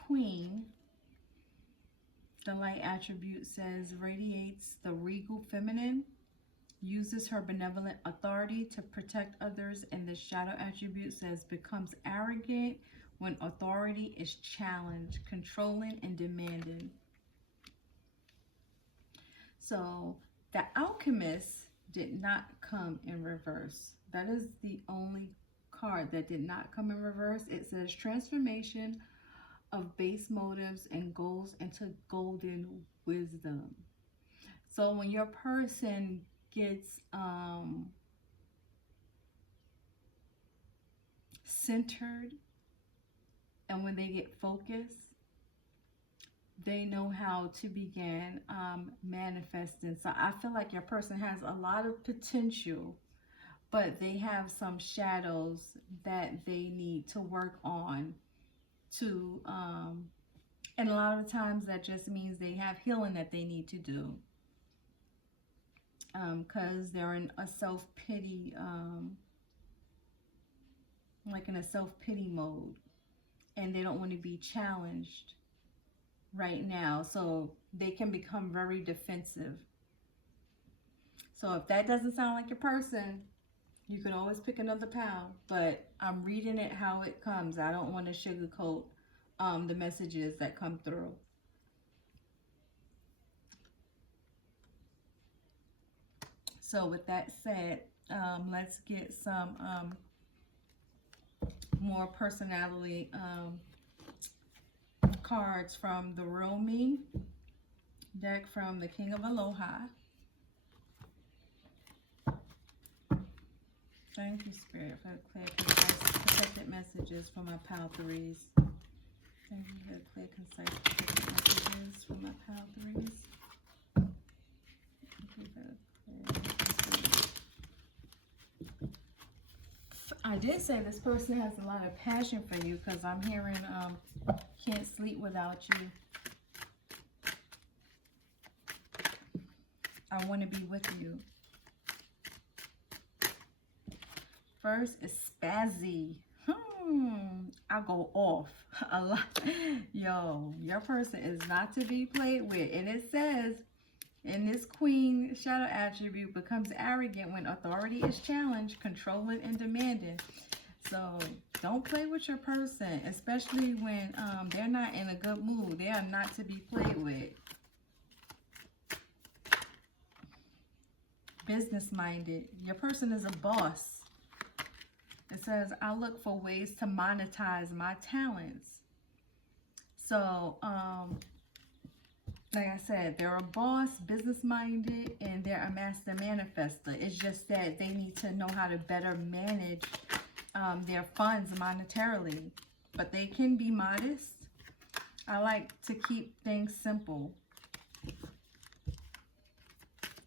Queen, the light attribute says radiates the regal feminine, uses her benevolent authority to protect others, and the shadow attribute says becomes arrogant when authority is challenged, controlling and demanding. So the alchemist did not come in reverse. That is the only card that did not come in reverse. It says transformation of base motives and goals into golden wisdom. So when your person gets centered and when they get focused, they know how to begin manifesting. So I feel like your person has a lot of potential, but they have some shadows that they need to work on to and a lot of times that just means they have healing that they need to do, because they're in a self-pity, like in a self-pity mode, and they don't want to be challenged right now, so they can become very defensive. So if that doesn't sound like your person, you can always pick another pal, but I'm reading it how it comes. I don't want to sugarcoat the messages that come through. So with that said, let's get some more personality cards from the Real Me deck from the King of Aloha. Thank you, Spirit, for the clear, concise, protected messages for my pal threes. Thank you for the clear, concise, protected messages for my pal threes. Thank you for the clear. I did say this person has a lot of passion for you, because I'm hearing can't sleep without you. I want to be with you. First is spazzy. I go off a lot. Yo, your person is not to be played with. And it says, in this Queen shadow attribute, becomes arrogant when authority is challenged, controlling and demanding. So don't play with your person, especially when they're not in a good mood. They are not to be played with. Business-minded. Your person is a boss. It says, I look for ways to monetize my talents. So, like I said, they're a boss, business-minded, and they're a master manifester. It's just that they need to know how to better manage their funds monetarily. But they can be modest. I like to keep things simple.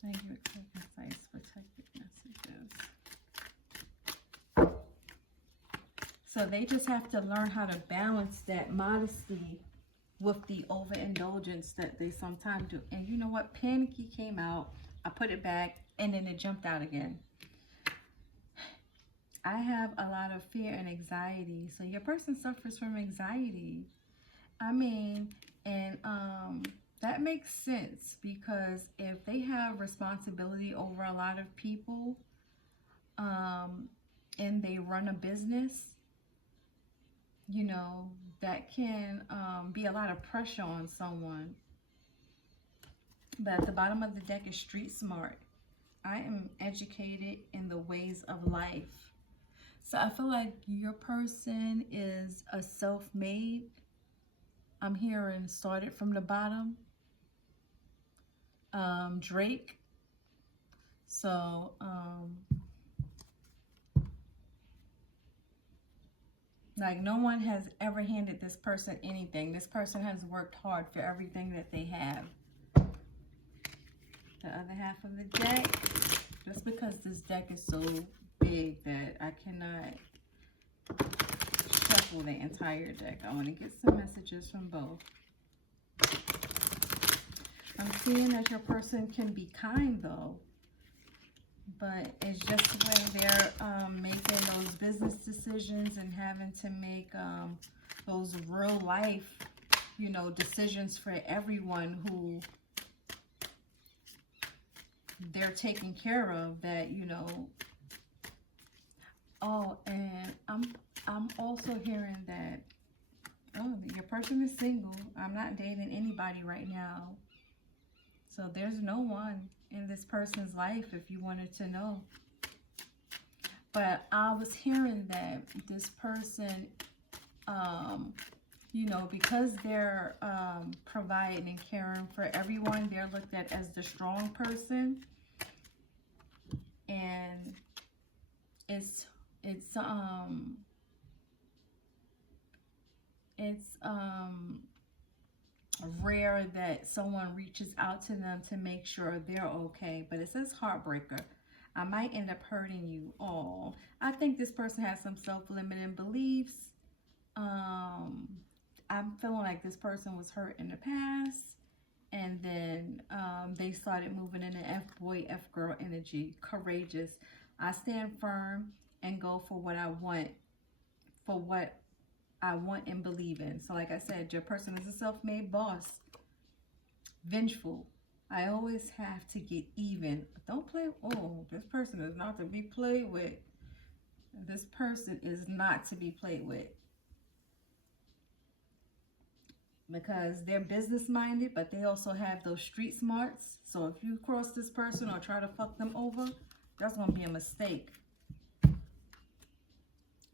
Thank you for concise, protected messages. So they just have to learn how to balance that modesty with the overindulgence that they sometimes do. And you know what? Panicky came out. I put it back, and then it jumped out again. I have a lot of fear and anxiety. So your person suffers from anxiety. I mean, and that makes sense, because if they have responsibility over a lot of people, and they run a business, you know, that can be a lot of pressure on someone. But at the bottom of the deck is street smart. I am educated in the ways of life. So I feel like your person is a self-made. I'm hearing started from the bottom. Drake. So, like, no one has ever handed this person anything. This person has worked hard for everything that they have. The other half of the deck, just because this deck is so big that I cannot Shuffle the entire deck. I want to get some messages from both. I'm seeing that your person can be kind though, but it's just the way they're making those business decisions and having to make those real life, you know, decisions for everyone who they're taking care of, that, you know. Oh, and I'm also hearing that, oh, your person is single. I'm not dating anybody right now. So there's no one in this person's life, if you wanted to know. But I was hearing that this person, you know, because they're providing and caring for everyone, they're looked at as the strong person. And it's rare that someone reaches out to them to make sure they're okay. But it says heartbreaker. I might end up hurting you. Oh, I think this person has some self-limiting beliefs. I'm feeling like this person was hurt in the past, and then they started moving in an F-boy, F-girl energy. Courageous. I stand firm and go for what I want, and believe in. So like I said, your person is a self-made boss. Vengeful. I always have to get even. Don't play. Oh, this person is not to be played with. This person is not to be played with. Because they're business minded, but they also have those street smarts. So if you cross this person or try to fuck them over, that's going to be a mistake.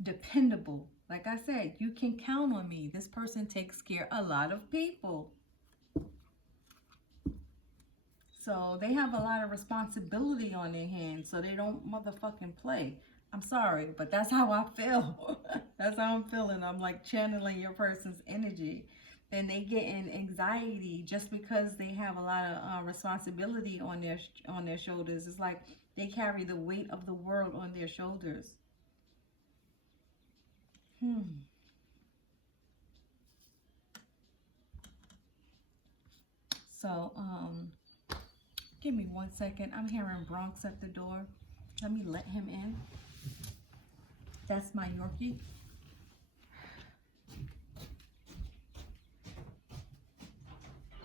Dependable. Like I said, you can count on me. This person takes care of a lot of people. So they have a lot of responsibility on their hands, so they don't motherfucking play. I'm sorry, but that's how I feel. That's how I'm feeling. I'm like channeling your person's energy. And they get in anxiety just because they have a lot of responsibility on their shoulders. It's like they carry the weight of the world on their shoulders. So, give me 1 second. I'm hearing Bronx at the door. Let me let him in. That's my Yorkie.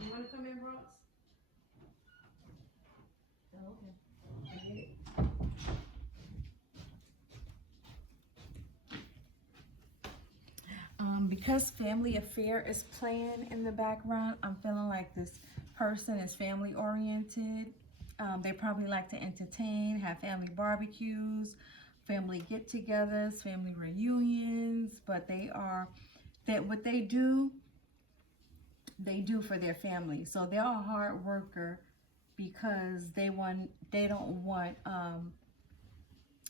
You want to come in, Bronx? Oh, okay. I get it. Because family affair is playing in the background, I'm feeling like this person is family oriented. They probably like to entertain, have family barbecues, family get-togethers, family reunions, but what they do for their family. So they're a hard worker because they don't want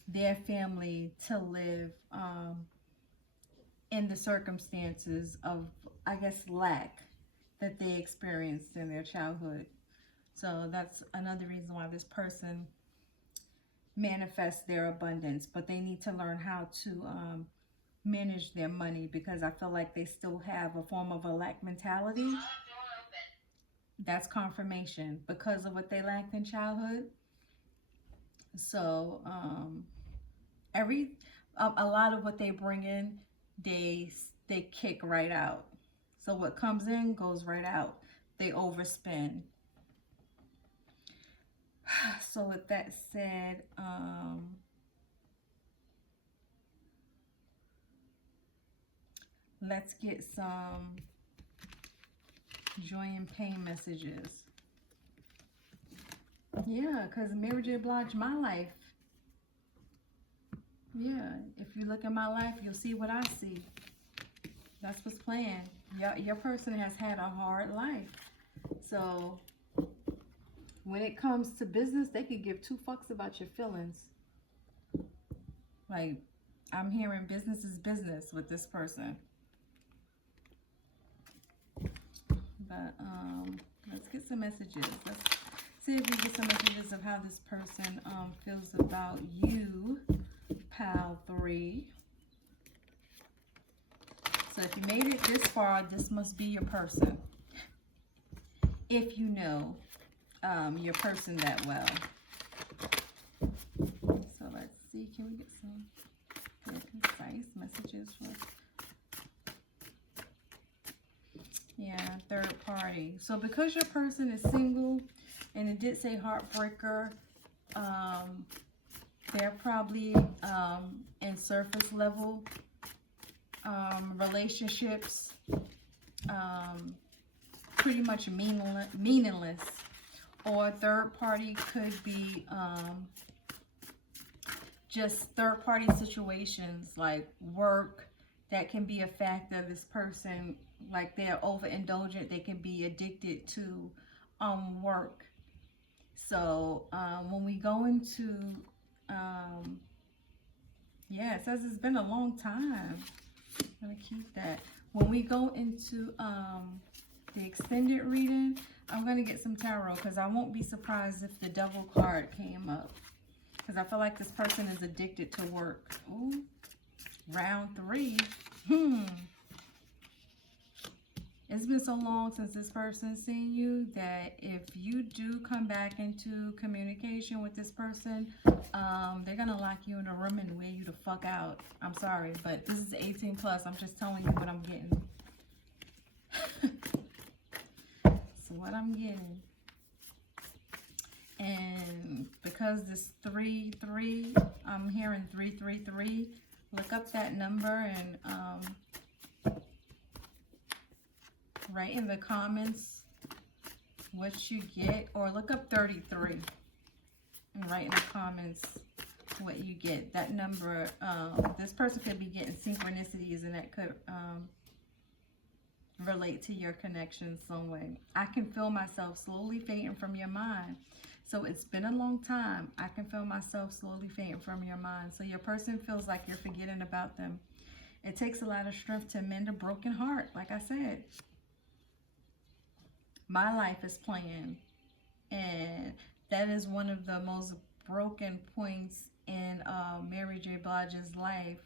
their family to live in the circumstances of, I guess, lack that they experienced in their childhood. So that's another reason why this person manifests their abundance, but they need to learn how to manage their money, because I feel like they still have a form of a lack mentality. That's confirmation because of what they lacked in childhood. So a lot of what they bring in, they kick right out. So what comes in goes right out. They overspend. So with that said, let's get some joy and pain messages. Yeah, because Mary J. Blige, my life. Yeah, if you look at my life, you'll see what I see. That's what's playing. Your person has had a hard life. So when it comes to business, they could give two fucks about your feelings. Like, I'm hearing business is business with this person. But let's get some messages. Let's see if we get some messages of how this person feels about you, pal 3. So if you made it this far, this must be your person. If you know your person that well. So let's see, can we get some good, concise messages for, yeah, third party. So because your person is single, and it did say heartbreaker, they're probably in surface level relationships, pretty much meaningless. Or third party could be just third party situations like work that can be a factor. This person, like they're overindulgent, they can be addicted to work. So when we go into yeah, it says it's been a long time. I'm gonna keep that. When we go into the extended reading, I'm gonna get some tarot, because I won't be surprised if the devil card came up, because I feel like this person is addicted to work. Ooh, round 3. It's been so long since this person's seen you that if you do come back into communication with this person, they're gonna lock you in a room and wear you the fuck out. I'm sorry, but this is 18 plus. I'm just telling you what I'm getting. So what I'm getting. And because this 3-3, I'm hearing 333. Look up that number and write in the comments what you get, or look up 33 and write in the comments what you get. That number, this person could be getting synchronicities, and that could relate to your connection some way. I can feel myself slowly fading from your mind. So it's been a long time. I can feel myself slowly fading from your mind. So your person feels like you're forgetting about them. It takes a lot of strength to mend a broken heart, like I said. My life is playing, and that is one of the most broken points in Mary J. Blige's life.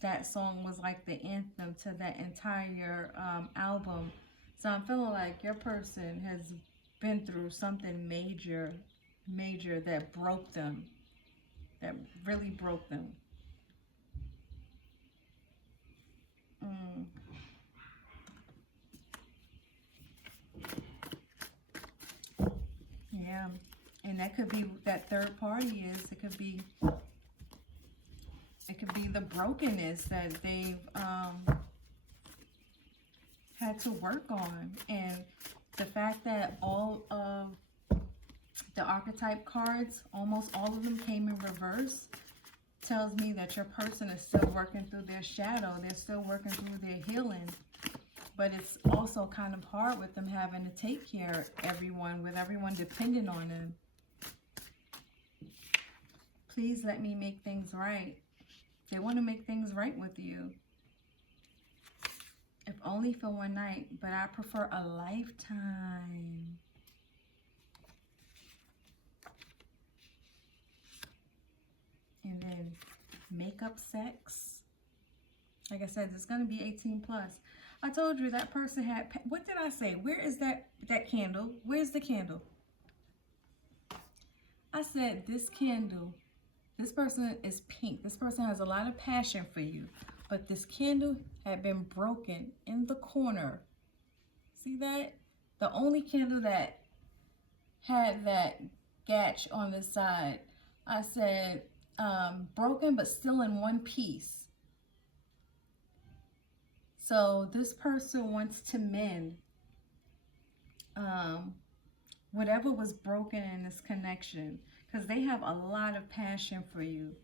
That song was like the anthem to that entire album. So I'm feeling like your person has been through something major that broke them, that really broke them. Yeah, and that could be that third party is, it could be the brokenness that they've had to work on. And the fact that all of the archetype cards, almost all of them came in reverse, tells me that your person is still working through their shadow. They're still working through their healing. But it's also kind of hard with them having to take care of everyone, with everyone dependent on them. Please let me make things right. They want to make things right with you. If only for one night, but I prefer a lifetime. And then makeup sex. Like I said, it's going to be 18 plus. I told you that person had, what did I say? Where is that candle? Where's the candle? I said this candle, this person is pink. This person has a lot of passion for you. But this candle had been broken in the corner. See that? The only candle that had that gatch on the side. I said broken but still in one piece. So this person wants to mend whatever was broken in this connection, because they have a lot of passion for you.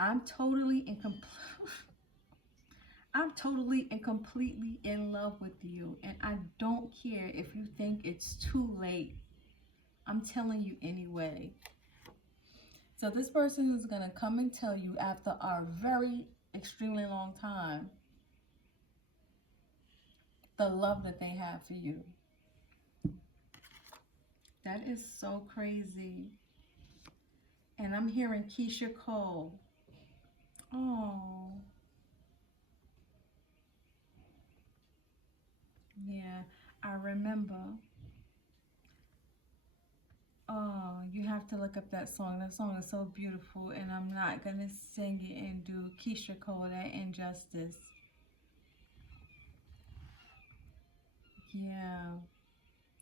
I'm totally and completely in love with you, and I don't care if you think it's too late. I'm telling you anyway. So this person is going to come and tell you after a very extremely long time the love that they have for you. That is so crazy. And I'm hearing Keisha Cole. Oh, remember. Oh, you have to look up that song. That song is so beautiful, and I'm not going to sing it and do Keisha Cole that injustice. Yeah.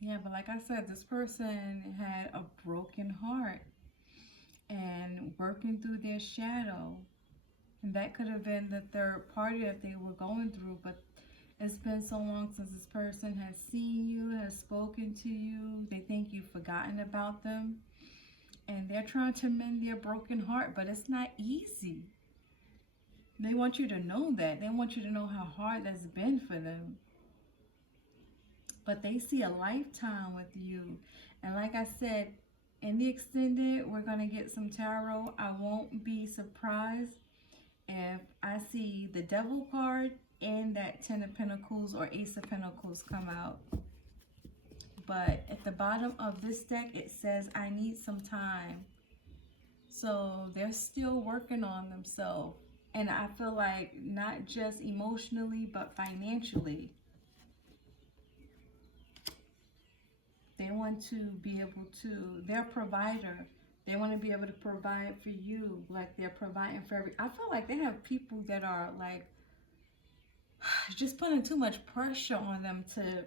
Yeah, but like I said, this person had a broken heart and working through their shadow. And that could have been the third party that they were going through, but it's been so long since this person has seen you, has spoken to you. They think you've forgotten about them. And they're trying to mend their broken heart, but it's not easy. They want you to know that. They want you to know how hard that's been for them. But they see a lifetime with you. And like I said, in the extended, we're going to get some tarot. I won't be surprised if I see the Devil card and that Ten of Pentacles or Ace of Pentacles come out. But at the bottom of this deck, it says, I need some time. So they're still working on themselves. And I feel like not just emotionally, but financially. They want to be able to, they're a provider. They want to be able to provide for you, like they're providing for I feel like they have people that are like just putting too much pressure on them to,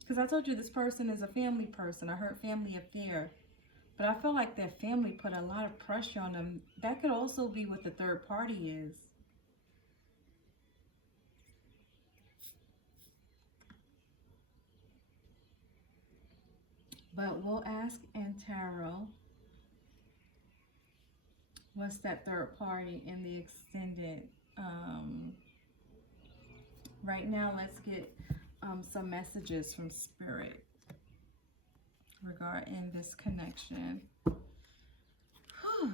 because I told you this person is a family person. I heard family affair. But I feel like their family put a lot of pressure on them. That could also be what the third party is. But we'll ask in tarot, what's that third party in the extended? Right now, let's get some messages from Spirit regarding this connection. Whew.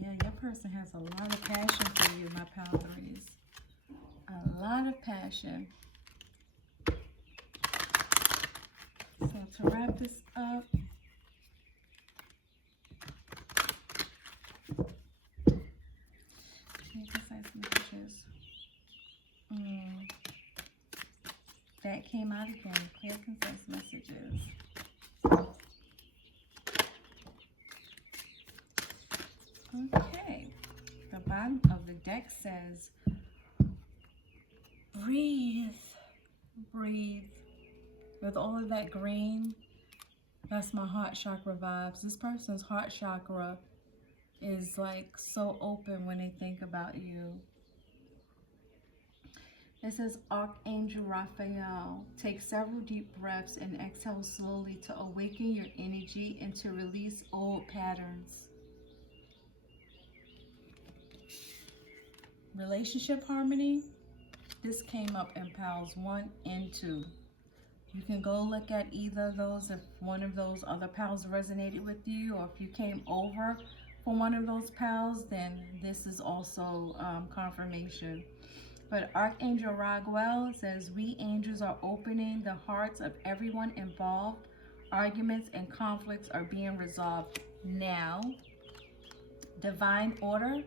Yeah, your person has a lot of passion for you, my pal threes. A lot of passion. So to wrap this up, that came out again. Clear, concise messages. Okay. The bottom of the deck says, breathe. Breathe. With all of that green, that's my heart chakra vibes. This person's heart chakra is like so open when they think about you. It says, Archangel Raphael, take several deep breaths and exhale slowly to awaken your energy and to release old patterns. Relationship harmony. This came up in piles 1 and 2. You can go look at either of those if one of those other pals resonated with you, or if you came over for one of those pals, then this is also confirmation. But Archangel Raguel says, we angels are opening the hearts of everyone involved. Arguments and conflicts are being resolved now. Divine order.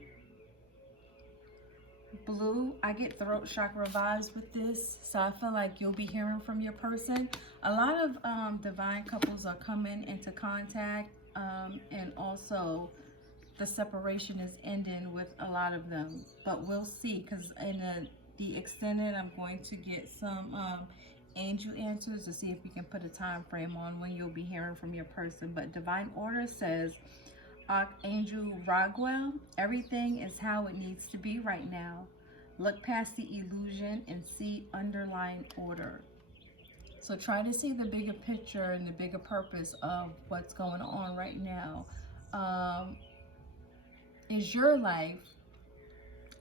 Blue, I get throat chakra vibes with this, so I feel like you'll be hearing from your person. A lot of divine couples are coming into contact, and also the separation is ending with a lot of them. But we'll see, because in the extended, I'm going to get some angel answers to see if we can put a time frame on when you'll be hearing from your person. But divine order says, Archangel Raguel, everything is how it needs to be right now. Look past the illusion and see underlying order. So try to see the bigger picture and the bigger purpose of what's going on right now. Is your life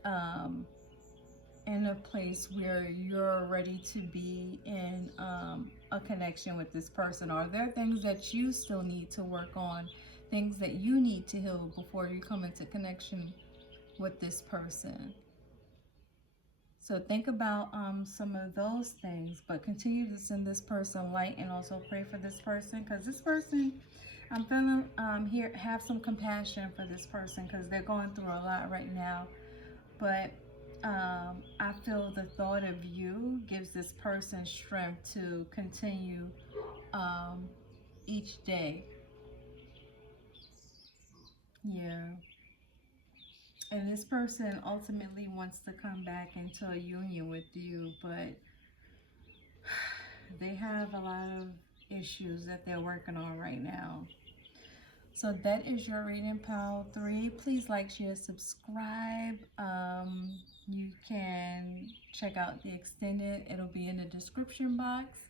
in a place where you're ready to be in a connection with this person? Are there things that you still need to work on? Things that you need to heal before you come into connection with this person? So think about some of those things, but continue to send this person light and also pray for this person, because this person, I'm feeling here, have some compassion for this person because they're going through a lot right now. But I feel the thought of you gives this person strength to continue um, each day. Yeah. And this person ultimately wants to come back into a union with you, but they have a lot of issues that they're working on right now. So that is your reading, pile 3. Please like, share, subscribe. You can check out the extended. It'll be in the description box.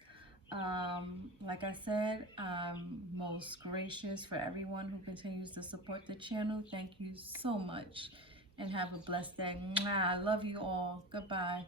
Like I said, I'm most gracious for everyone who continues to support the channel. Thank you so much and have a blessed day. Mwah. I love you all. Goodbye.